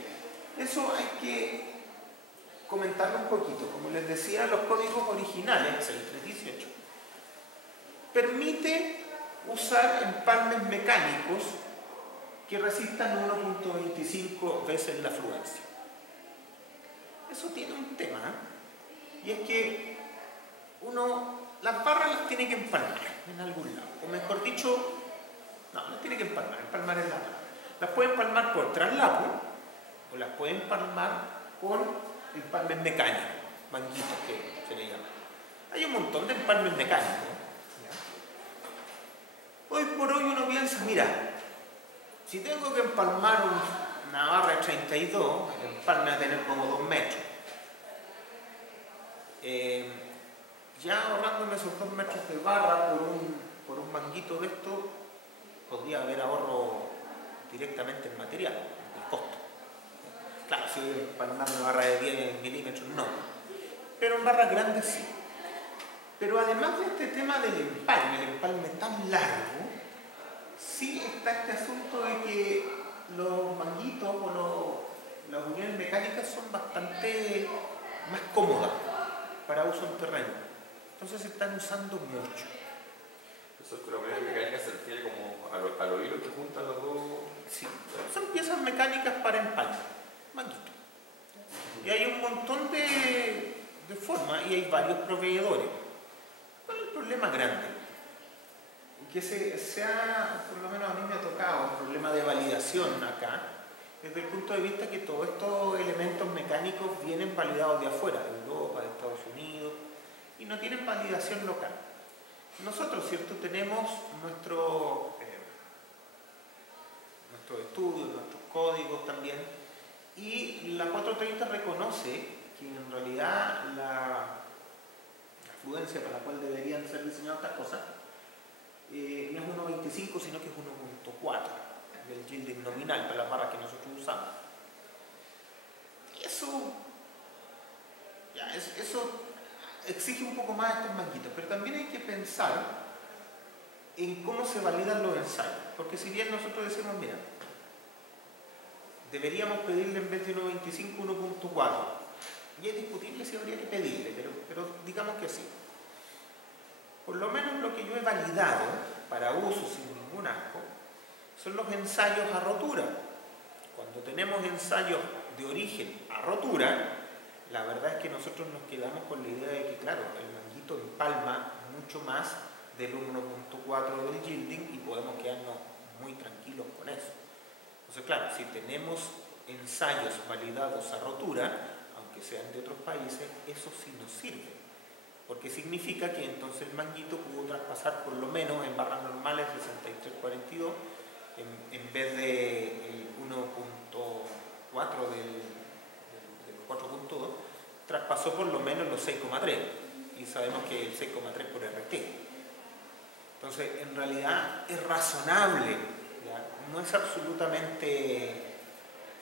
Eso hay que comentarlo un poquito. Como les decía, los códigos originales, el 318, permite usar empalmes mecánicos que resistan 1,25 veces la fluencia. Eso tiene un tema, y es que las barras las tiene que empalmar en algún lado, o mejor dicho, no, las tiene que empalmar es la palabra. Las puede empalmar por traslapo, o las puede empalmar con empalmes mecánicos, manguitos que se le llama. Hay un montón de empalmes mecánicos. Hoy por hoy uno piensa, mira, si tengo que empalmar una barra de 32, el empalme va a tener como 2 metros. Ya ahorrándome esos 2 metros de barra por un manguito de esto, podría haber ahorro directamente en material, en el costo. Claro, si voy a empalmar una barra de 10 milímetros, no. Pero en barras grandes sí. Pero además de este tema del empalme, el empalme tan largo, sí está este asunto de que los manguitos o las uniones mecánicas son bastante más cómodas para uso en terreno. Entonces se están usando mucho. Eso con la unidad mecánica se refiere como a los hilos que juntan los dos. Sí, son piezas mecánicas para empalme, manguito. Y hay un montón de formas y hay varios proveedores. ¿Cuál es el problema grande? Que por lo menos a mí me ha tocado un problema de validación acá, desde el punto de vista que todos estos elementos mecánicos vienen validados de afuera, de Europa, de Estados Unidos, y no tienen validación local. Nosotros, ¿cierto?, tenemos nuestros estudios, nuestros códigos también, y la 430 reconoce que en realidad la fluencia para la cual deberían ser diseñadas estas cosas no es 1.25, sino que es 1.4 del yielding nominal para las barras que nosotros usamos. Y eso exige un poco más estos manguitos, pero también hay que pensar en cómo se validan los ensayos, porque si bien nosotros decimos, mira, deberíamos pedirle en vez de 1.25, 1.4, y es discutible si habría que pedirle, pero digamos que sí. Por lo menos lo que yo he validado para uso sin ningún asco son los ensayos a rotura. Cuando tenemos ensayos de origen a rotura, la verdad es que nosotros nos quedamos con la idea de que, claro, el manguito empalma mucho más del 1.4 del yielding y podemos quedarnos muy tranquilos con eso. Entonces, claro, si tenemos ensayos validados a rotura, aunque sean de otros países, eso sí nos sirve. Porque significa que entonces el manguito pudo traspasar por lo menos en barras normales 6342 en vez del 1.4 del 4.2, traspasó por lo menos los 6,3 y sabemos que el 6,3 por RT. Entonces, en realidad es razonable, ¿ya? No es absolutamente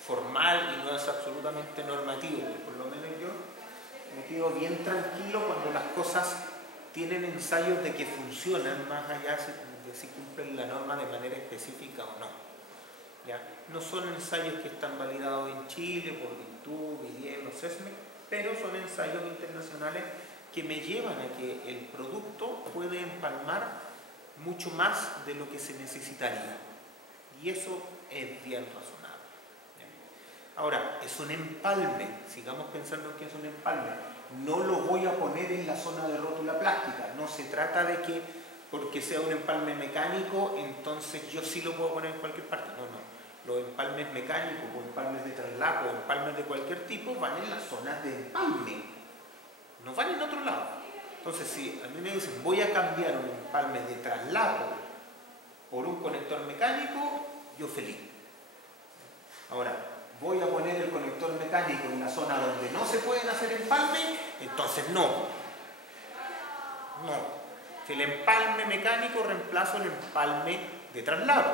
formal y no es absolutamente normativo, por lo menos yo me quedo bien tranquilo cuando las cosas tienen ensayos de que funcionan más allá de si cumplen la norma de manera específica o no. ¿Ya? No son ensayos que están validados en Chile por Vintud, Villiers o SESME, pero son ensayos internacionales que me llevan a que el producto puede empalmar mucho más de lo que se necesitaría. Y eso es bien razonable. Ahora, es un empalme, sigamos pensando que es un empalme, no lo voy a poner en la zona de rótula plástica, no se trata de que porque sea un empalme mecánico, entonces yo sí lo puedo poner en cualquier parte, no. Los empalmes mecánicos o empalmes de traslapo o empalmes de cualquier tipo van en las zonas de empalme, no van en otro lado. Entonces, si a mí me dicen voy a cambiar un empalme de traslapo por un conector mecánico, yo feliz. Ahora, voy a poner el conector mecánico en la zona donde no se pueden hacer empalme, entonces no. Si el empalme mecánico reemplazo el empalme de traslapo,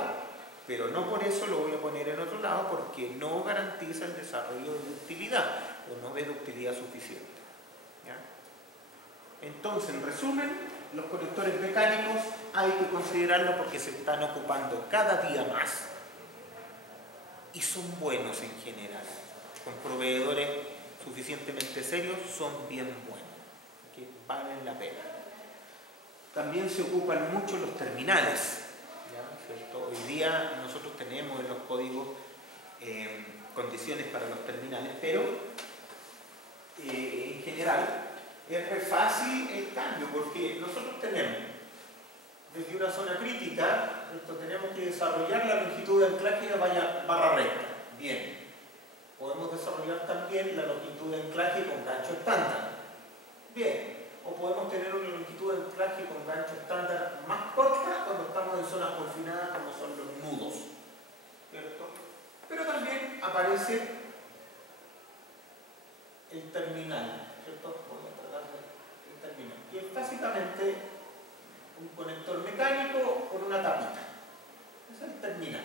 pero no por eso lo voy a poner en otro lado porque no garantiza el desarrollo de ductilidad o no ve ductilidad suficiente. ¿Ya? Entonces, en resumen, los conectores mecánicos hay que considerarlos porque se están ocupando cada día más. Y son buenos en general, con proveedores suficientemente serios son bien buenos, que valen la pena. También se ocupan mucho los terminales, ¿ya? ¿Cierto? Hoy día nosotros tenemos en los códigos condiciones para los terminales, pero en general es re fácil el cambio, porque nosotros tenemos, desde una zona crítica, tenemos que desarrollar la longitud de anclaje de barra recta. Bien. Podemos desarrollar también la longitud de anclaje con gancho estándar. Bien. O podemos tener una longitud de anclaje con gancho estándar más corta cuando estamos en zonas confinadas como son los nudos. ¿Cierto? Pero también aparece el terminal. ¿Cierto? Voy a tratar de terminar. Que es básicamente un conector mecánico con una tapita. Es el terminal.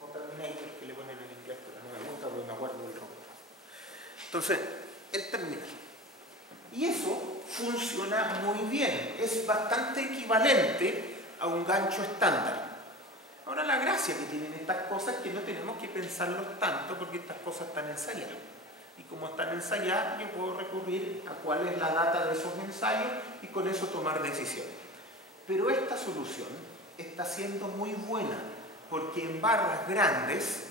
O terminator que le ponen en inglés, pero no me gusta porque me acuerdo del robot. Entonces, el terminal. Y eso funciona muy bien. Es bastante equivalente a un gancho estándar. Ahora, la gracia que tienen estas cosas es que no tenemos que pensarlos tanto porque estas cosas están ensayadas. Y como están ensayadas, yo puedo recurrir a cuál es la data de esos ensayos y con eso tomar decisiones. Pero esta solución está siendo muy buena porque en barras grandes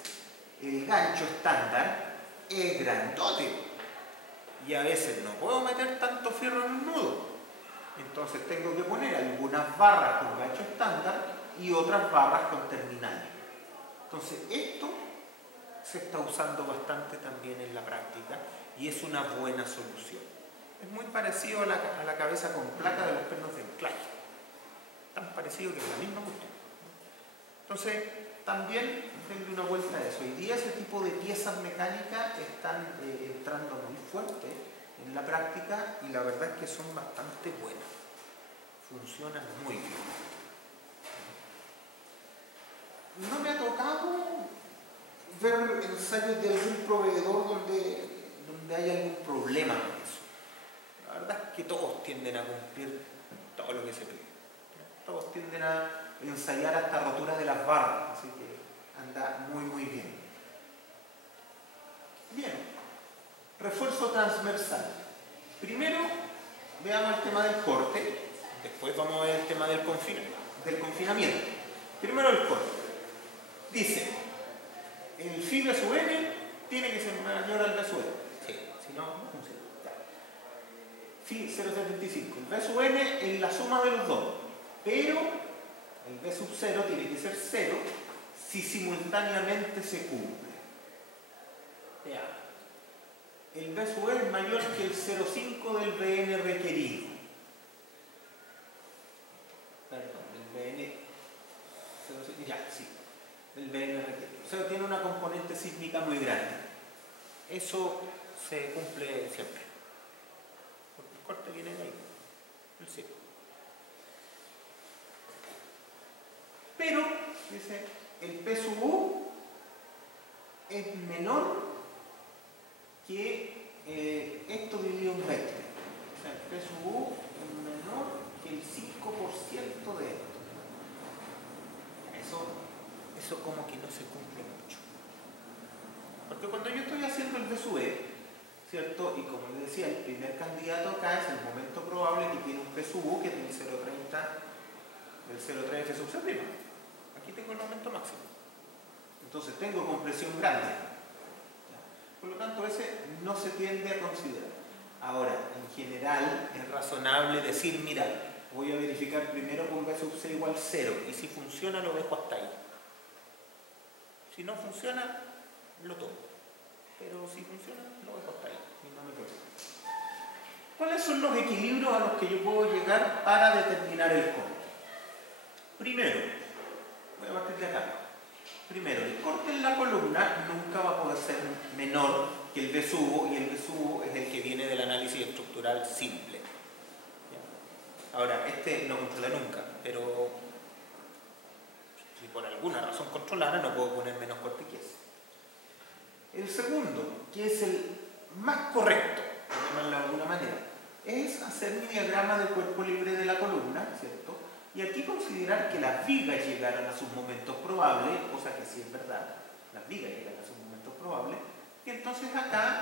el gancho estándar es grandote y a veces no puedo meter tanto fierro en un nudo. Entonces tengo que poner algunas barras con gancho estándar y otras barras con terminal. Entonces esto se está usando bastante también en la práctica y es una buena solución. Es muy parecido a la cabeza con placa de los pernos de anclaje. Tan parecido que es la misma cuestión. Entonces, también denle una vuelta a eso. Hoy día ese tipo de piezas mecánicas están entrando muy fuerte en la práctica y la verdad es que son bastante buenas. Funcionan muy bien. No me ha tocado ver ensayos de algún proveedor donde haya algún problema con eso. La verdad es que todos tienden a cumplir todo lo que se pide. Todos tienden a ensayar hasta roturas de las barras, así que anda muy muy bien. Bien, refuerzo transversal. Primero veamos el tema del corte, después vamos a ver el tema del confinamiento. Primero el corte. Dice, el phi B sub n tiene que ser mayor al B sub n. Sí, si no, no funciona. Phi 0,75. El B sub n es la suma de los dos. Pero el B sub 0 tiene que ser 0 si simultáneamente se cumple. Veamos. El B sub n es mayor que el 0,5 del BN requerido. Perdón, el BN 0,5, ya, sí. El BN requerido. O sea, tiene una componente sísmica muy grande. Eso se cumple siempre. Porque el corte viene de ahí. El ciclo. Pero, dice, el P sub U es menor que esto dividido en 20. O sea, el P sub U es menor que el 5% de esto. Eso como que no se cumple mucho. Porque cuando yo estoy haciendo el B sub E, ¿cierto? Y como les decía, el primer candidato acá es el momento probable que tiene un P sub U que es del 0,30 del 0,3 F sub C prima. Aquí tengo el momento máximo. Entonces tengo compresión grande. Por lo tanto, ese no se tiende a considerar. Ahora, en general, es razonable decir, mira, voy a verificar primero con B sub C igual 0 y si funciona lo dejo hasta ahí. Si no funciona, lo tomo. Pero si funciona, lo dejo hasta ahí y no me preocupo. ¿Cuáles son los equilibrios a los que yo puedo llegar para determinar el corte? Primero, voy a partir de acá. Primero, el corte en la columna nunca va a poder ser menor que el B sub U, y el B sub U es el que viene del análisis estructural simple. ¿Ya? Ahora, este no controla nunca, pero si por alguna razón controlara, no puedo poner menos corte que ese. El segundo, que es el más correcto, por llamarlo de alguna manera, es hacer mi diagrama de cuerpo libre de la columna, ¿cierto? Y aquí considerar que las vigas llegaran a sus momentos probables, cosa que sí es verdad, las vigas llegan a sus momentos probables, y entonces acá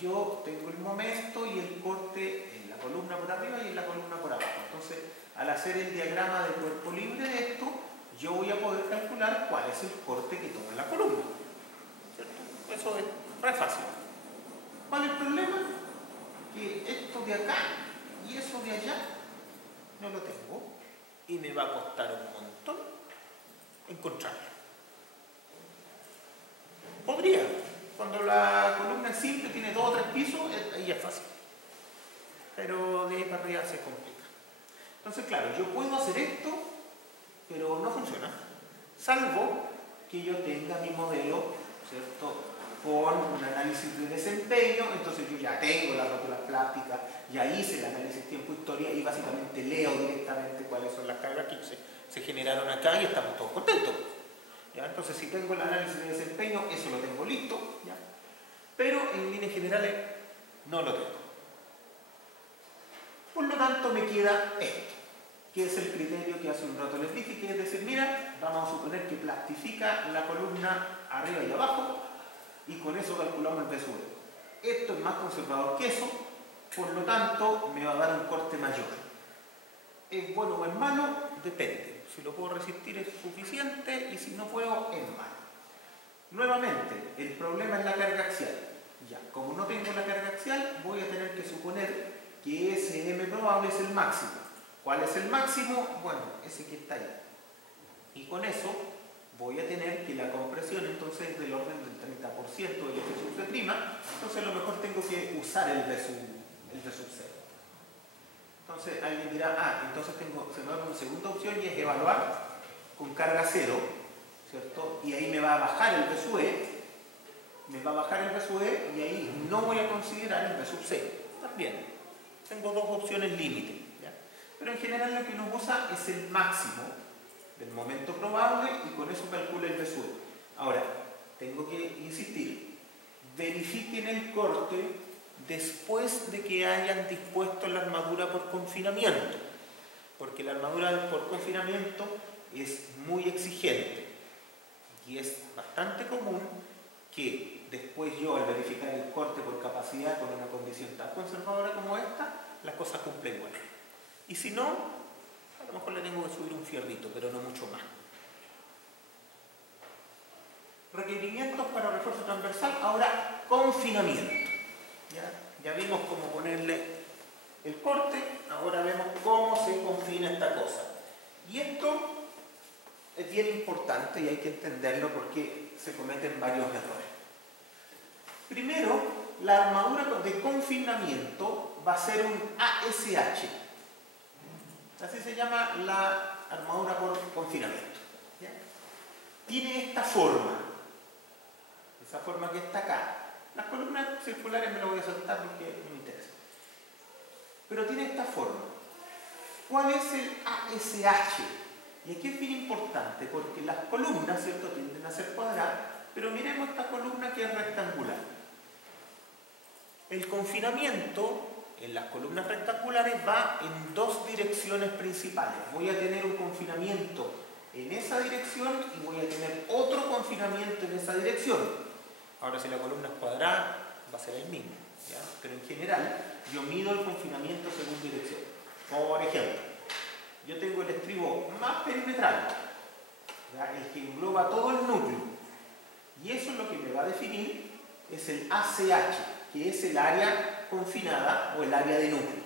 yo tengo el momento y el corte en la columna por arriba y en la columna por abajo. Entonces, al hacer el diagrama de cuerpo libre de esto, yo voy a poder calcular cuál es el corte que toma la columna. ¿Cierto? Eso es re fácil. ¿Cuál es el problema? que esto de acá y eso de allá no lo tengo y me va a costar un montón encontrarlo. Podría, cuando la columna es simple, tiene 2 o 3 pisos, ahí es fácil, pero de ahí para arriba se complica. Entonces, claro, yo puedo hacer esto, pero no funciona, salvo que yo tenga mi modelo, ¿cierto?, con un análisis de desempeño. Entonces yo ya tengo la rótula plástica, ya hice el análisis tiempo-historia y básicamente leo directamente cuáles son las cargas que se generaron acá y estamos todos contentos. ¿Ya? Entonces si tengo el análisis de desempeño, eso lo tengo listo, ¿ya? Pero en líneas generales no lo tengo. Por lo tanto me queda esto, que es el criterio que hace un rato les dije, que es decir, mira, vamos a suponer que plastifica la columna arriba y abajo, y con eso calculamos el peso. Esto es más conservador que eso, por lo tanto me va a dar un corte mayor. ¿Es bueno o es malo? Depende. Si lo puedo resistir es suficiente y si no puedo es malo. Nuevamente, el problema es la carga axial. Ya, como no tengo la carga axial, voy a tener que suponer que ese M probable es el máximo. ¿Cuál es el máximo? Bueno, ese que está ahí. Y con eso voy a tener que la compresión entonces es del orden del 30% del F sub C', entonces a lo mejor tengo que usar el V sub C. Entonces alguien dirá, entonces se me da una segunda opción y es evaluar con carga cero, ¿cierto? Y ahí me va a bajar el V sub E, y ahí no voy a considerar el V sub C. También, tengo 2 opciones límite, ¿ya? Pero en general lo que nos usa es el máximo del momento probable y con eso calcula el V sub E. Ahora, tengo que insistir, verifiquen el corte después de que hayan dispuesto la armadura por confinamiento, porque la armadura por confinamiento es muy exigente y es bastante común que después yo, al verificar el corte por capacidad con una condición tan conservadora como esta, la cosa cumple igual. Y si no, a lo mejor le tengo que subir un fierrito, pero no mucho más. Requerimientos para refuerzo transversal, ahora confinamiento. Ya vimos cómo ponerle el corte, ahora vemos cómo se confina esta cosa. Y esto es bien importante y hay que entenderlo porque se cometen varios errores. Primero, la armadura de confinamiento va a ser un ASH. Así se llama la armadura por confinamiento. ¿Ya? Tiene esta forma, esa forma que está acá. Las columnas circulares me lo voy a saltar porque no me interesa. Pero tiene esta forma. ¿Cuál es el ASH? Y aquí es bien importante porque las columnas, ¿cierto?, tienden a ser cuadradas, pero miremos esta columna que es rectangular. El confinamiento en las columnas rectangulares va en 2 direcciones principales. Voy a tener un confinamiento en esa dirección y voy a tener otro confinamiento en esa dirección. Ahora, si la columna es cuadrada, va a ser el mismo, ¿ya? Pero en general, yo mido el confinamiento según dirección. Por ejemplo, yo tengo el estribo más perimetral, ¿ya?, el que engloba todo el núcleo. Y eso es lo que me va a definir, es el ACH, que es el área confinada o el área de núcleo.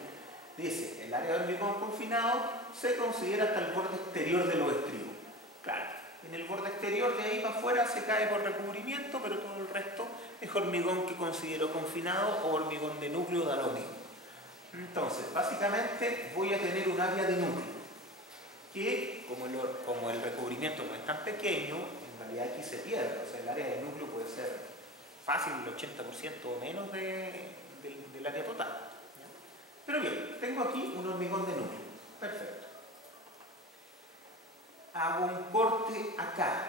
Dice, el área de hormigón confinado se considera hasta el borde exterior de los estribos. Claro. En el borde exterior, de ahí para afuera, se cae por recubrimiento, pero todo el resto es hormigón que considero confinado o hormigón de núcleo, da lo mismo. Entonces, básicamente voy a tener un área de núcleo que, como el recubrimiento no es tan pequeño, en realidad aquí se pierde. O sea, el área de núcleo puede ser fácil el 80% o menos del área total. ¿Ya? Pero bien, tengo aquí un hormigón de núcleo. Perfecto. Hago un corte acá,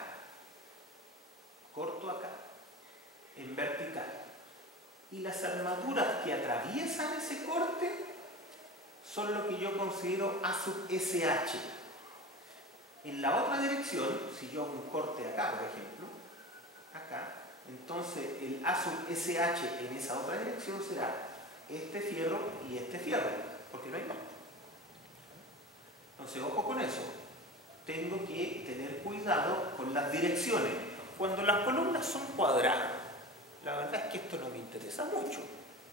corto acá, en vertical. Y las armaduras que atraviesan ese corte son lo que yo considero A sub SH. En la otra dirección, si yo hago un corte acá, por ejemplo, acá, entonces el A sub SH en esa otra dirección será este fierro y este fierro, porque no hay más. Entonces, ojo con eso. Tengo que tener cuidado con las direcciones. Cuando las columnas son cuadradas, la verdad es que esto no me interesa mucho.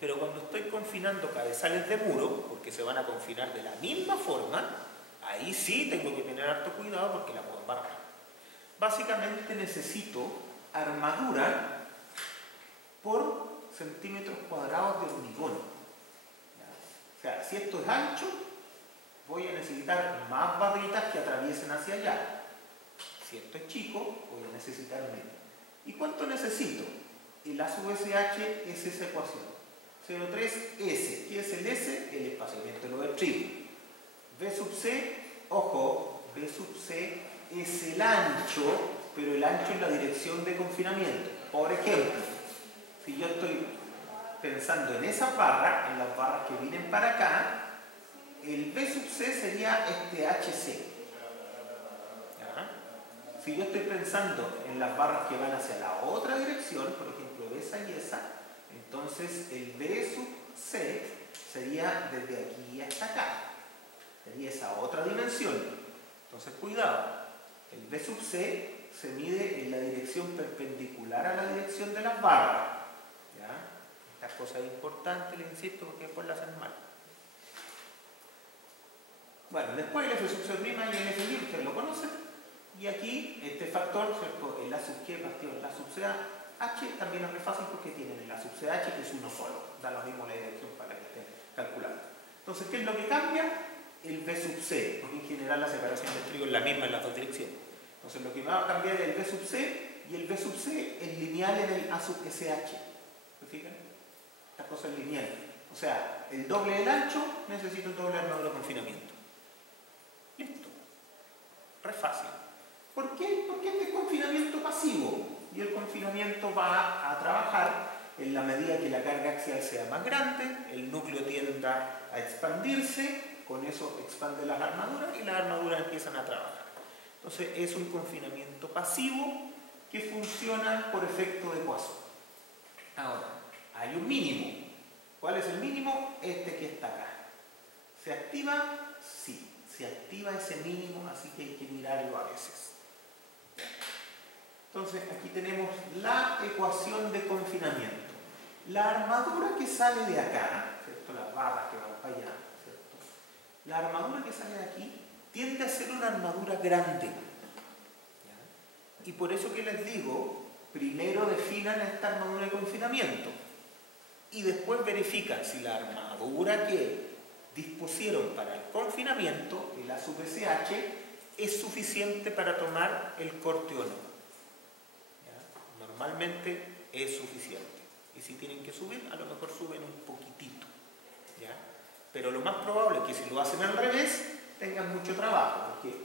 Pero cuando estoy confinando cabezales de muro, porque se van a confinar de la misma forma, ahí sí tengo que tener harto cuidado porque la puedo embarrar. Básicamente necesito armadura por centímetros cuadrados de hormigón. O sea, si esto es ancho, voy a necesitar más barritas que atraviesen hacia allá. Si esto es chico, voy a necesitar menos. ¿Y cuánto necesito? El A sub SH es esa ecuación. 0,3S. ¿Qué es el S? El espaciamiento de los estribos. B sub C, ojo, B sub C es el ancho, pero el ancho es la dirección de confinamiento. Por ejemplo, si yo estoy pensando en esas barras, en las barras que vienen para acá, el B sub C sería este HC. ¿Ya? Si yo estoy pensando en las barras que van hacia la otra dirección, por ejemplo esa y esa, entonces el B sub C sería desde aquí hasta acá. Sería esa otra dimensión. Entonces cuidado, el B sub C se mide en la dirección perpendicular a la dirección de las barras. ¿Ya? Esta cosa es importante, le insisto, porque después la hacen mal. Bueno, después el F sub C' y el F', ustedes lo conocen. Y aquí este factor, ¿cierto? El A sub Q partido el A sub CH también es muy fácil porque tienen el A sub CH que es uno solo. Da lo mismo la dirección para que estén calculando. Entonces, ¿qué es lo que cambia? El B sub C, porque en general la separación de estribos es la misma en las dos direcciones. Entonces, lo que va a cambiar es el B sub C y el B sub C es lineal en el A sub SH. ¿Se fijan? Esta cosa es lineal. O sea, el doble del ancho necesito el doble de armadura de confinamiento. Listo. Re fácil. ¿Por qué? Porque este es confinamiento pasivo y el confinamiento va a trabajar en la medida que la carga axial sea más grande, el núcleo tienda a expandirse, con eso expande las armaduras y las armaduras empiezan a trabajar. Entonces es un confinamiento pasivo que funciona por efecto de Poisson. Ahora, hay un mínimo. ¿Cuál es el mínimo? Este que está acá. ¿Se activa? Sí, se activa ese mínimo, así que hay que mirarlo a veces. Entonces aquí tenemos la ecuación de confinamiento. La armadura que sale de acá, ¿cierto? Las barras que van para allá, ¿cierto? La armadura que sale de aquí tiende a ser una armadura grande. ¿Ya? Y por eso que les digo, primero definan esta armadura de confinamiento y después verifican si la armadura que dispusieron para el confinamiento, el A sub SH, es suficiente para tomar el corte o no. ¿Ya? Normalmente es suficiente. Y si tienen que subir, a lo mejor suben un poquitito. ¿Ya? Pero lo más probable es que si lo hacen al revés, tengan mucho trabajo. Porque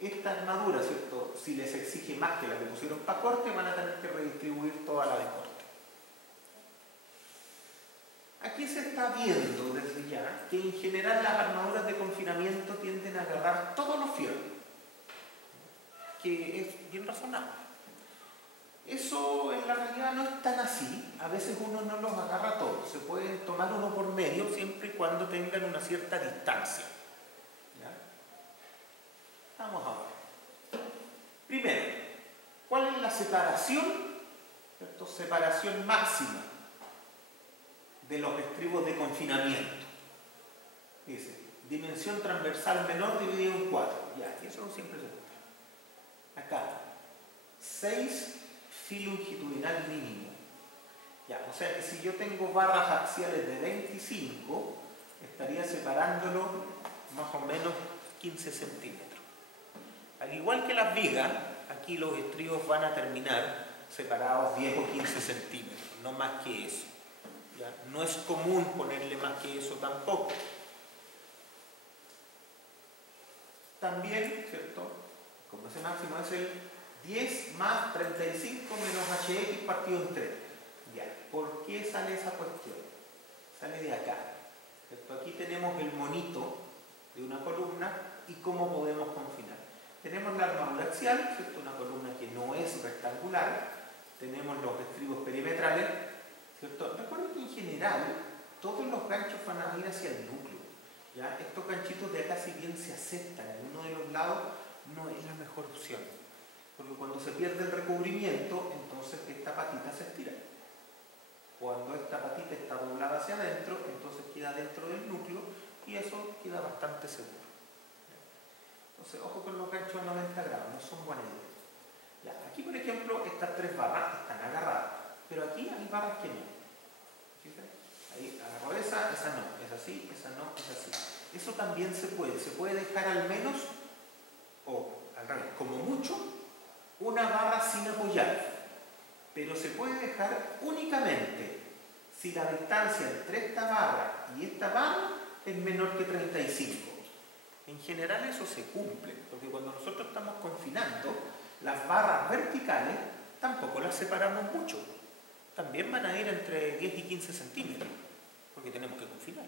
esta armadura, ¿cierto? Si les exige más que la que pusieron para corte, van a tener que redistribuir toda la de corte. Aquí se está viendo desde ya que en general las armaduras de confinamiento tienden a agarrar todos los fierros, que es bien razonable. Eso en la realidad no es tan así, a veces uno no los agarra todos, se pueden tomar uno por medio siempre y cuando tengan una cierta distancia. ¿Ya? Vamos a ver. Primero, ¿cuál es la separación? ¿Cierto? Separación máxima de los estribos de confinamiento. Dice, dimensión transversal menor dividido en 4. Ya, y eso siempre se busca. Acá, 6 filo longitudinal mínimo. Ya, o sea que si yo tengo barras axiales de 25, estaría separándolo más o menos 15 centímetros. Al igual que las vigas, aquí los estribos van a terminar separados 10 o 15 centímetros, no más que eso. ¿Ya? No es común ponerle más que eso tampoco. También, ¿cierto? Como ese máximo es el 10 más 35 menos HX partido en 3. Ya, ¿por qué sale esa cuestión? Sale de acá. ¿Cierto? Aquí tenemos el monito de una columna y cómo podemos confinar. Tenemos la armadura axial, ¿cierto? Una columna que no es rectangular. Tenemos los estribos perimetrales, ¿cierto? Recuerden que en general todos los ganchos van a ir hacia el núcleo. ¿Ya? Estos ganchitos de acá, si bien se aceptan en uno de los lados, no es la mejor opción. Porque cuando se pierde el recubrimiento, entonces esta patita se estira. Cuando esta patita está doblada hacia adentro, entonces queda dentro del núcleo y eso queda bastante seguro. Entonces, ojo con los ganchos a 90 grados, no son buena idea. Ya, aquí, por ejemplo, estas tres barras están agarradas, pero aquí hay barras que no. ¿Fíjate? Ahí agarro esa no, es así, esa no, es así. Eso también se puede dejar al menos, o al revés, como mucho, una barra sin apoyar. Pero se puede dejar únicamente si la distancia entre esta barra y esta barra es menor que 35. En general eso se cumple, porque cuando nosotros estamos confinando, las barras verticales tampoco las separamos mucho. También van a ir entre 10 y 15 centímetros, porque tenemos que confinar.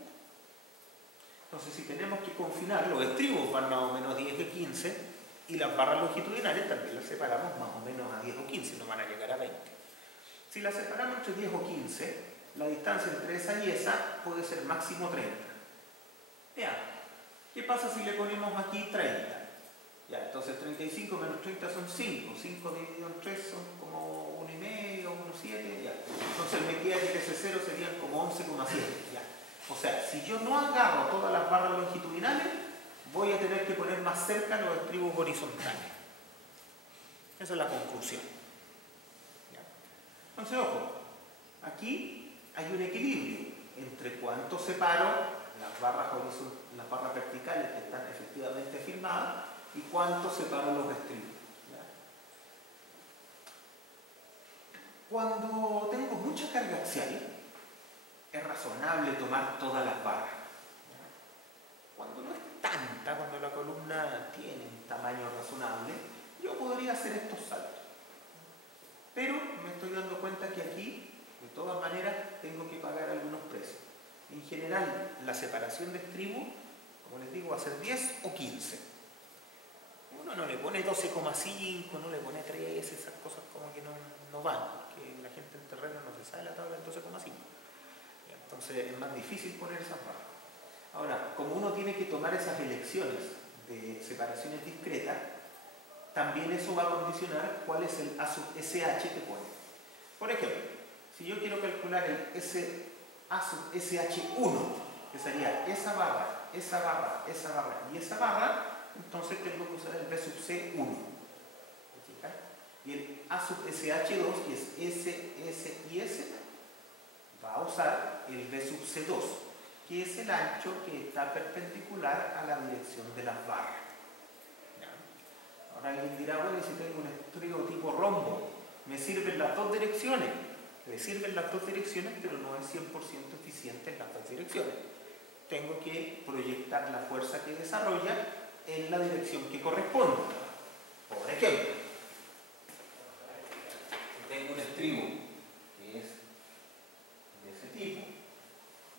Entonces, si tenemos que confinar, los estribos van más o menos 10 y 15, y las barras longitudinales también las separamos más o menos a 10 o 15, no van a llegar a 20. Si las separamos entre 10 o 15, la distancia entre esa y esa puede ser máximo 30. Veamos, ¿qué pasa si le ponemos aquí 30? Ya, entonces 35 menos 30 son 5. 5 dividido en 3 son como 1,5, 1,7, ya. Entonces me queda que ese 0 serían como 11,7, ya. O sea, si yo no agarro todas las barras longitudinales, voy a tener que poner más cerca los estribos horizontales. Esa es la conclusión. ¿Ya? Entonces, ojo, aquí hay un equilibrio entre cuánto separo las barras verticales que están efectivamente firmadas y cuánto separo los estribos. ¿Ya? Cuando tengo mucha carga axial, es razonable tomar todas las barras. ¿Ya? Cuando no es tanta, cuando la columna tiene un tamaño razonable, yo podría hacer estos saltos. Pero me estoy dando cuenta que aquí, de todas maneras, tengo que pagar algunos precios. En general, la separación de estribo, como les digo, va a ser 10 o 15. Uno no le pone 12,5, no le pone 13, esas cosas como que no van, porque la gente en terreno no se sabe la tabla del 12,5. Entonces es más difícil poner esas barras. Ahora, como uno tiene que tomar esas elecciones de separaciones discretas, también eso va a condicionar cuál es el A sub SH que pone. Por ejemplo, si yo quiero calcular el A sub SH1, que sería esa barra, esa barra, esa barra y esa barra, entonces tengo que usar el B sub C1. Y el A sub SH2, que es S, S y S, va a usar el B sub C2, que es el ancho que está perpendicular a la dirección de las barras. ¿Ya? Ahora alguien dirá, bueno, si tengo un estribo tipo rombo, ¿me sirven las dos direcciones? Le sirven las dos direcciones, pero no es 100% eficiente en las dos direcciones. Tengo que proyectar la fuerza que desarrolla en la dirección que corresponde. Por ejemplo, tengo un estribo que es de ese tipo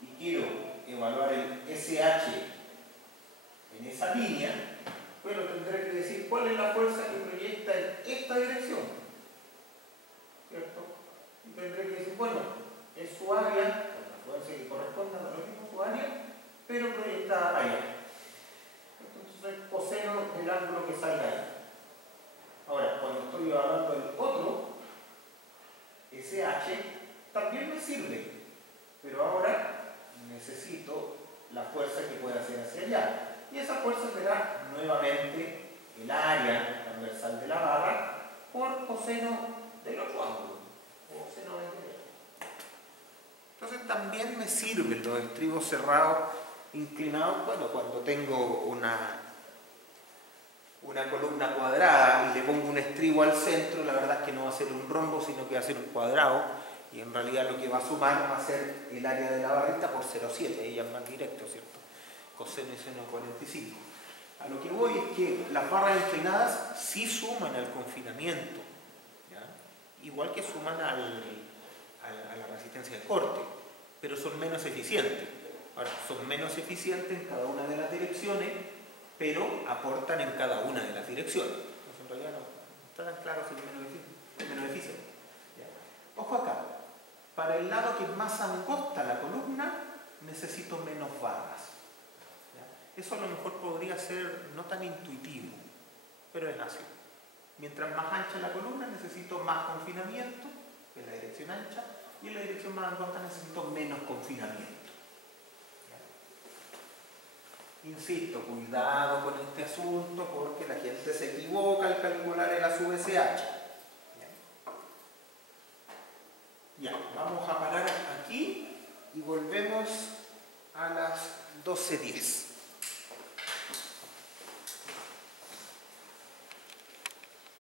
y quiero evaluar el SH en esa línea, bueno, tendré que decir cuál es la fuerza que proyecta en esta dirección, ¿cierto? Y tendré que decir, bueno, es su área, la fuerza que corresponde a lo mismo su área, pero proyectada allá. Entonces, coseno del ángulo que salga ahí. Ahora, cuando estoy evaluando el otro, SH, también me sirve, pero ahora necesito la fuerza que pueda hacer hacia allá. Y esa fuerza será nuevamente el área transversal de la barra por coseno del otro ángulo, o seno del derecho. Entonces también me sirven los estribos cerrados inclinados, bueno, cuando tengo una columna cuadrada y le pongo un estribo al centro, la verdad es que no va a ser un rombo, sino que va a ser un cuadrado, y en realidad lo que va a sumar va a ser el área de la barrita por 0,7, ella es más directo, ¿cierto? Coseno y seno de 45. A lo que voy es que las barras inclinadas sí suman al confinamiento, ¿ya? Igual que suman a la resistencia de corte, pero son menos eficientes. Ahora, son menos eficientes en cada una de las direcciones, pero aportan en cada una de las direcciones. Entonces, en realidad no está tan claro si es menos eficiente. ¿Ya? Ojo acá, para el lado que es más angosta la columna, necesito menos barras. ¿Ya? Eso a lo mejor podría ser no tan intuitivo, pero es así. Mientras más ancha la columna, necesito más confinamiento, que es la dirección ancha, y la dirección más angosta necesito menos confinamiento. Insisto, cuidado con este asunto porque la gente se equivoca al calcular el ASUBSH. Ya, vamos a parar aquí y volvemos a las 12:10.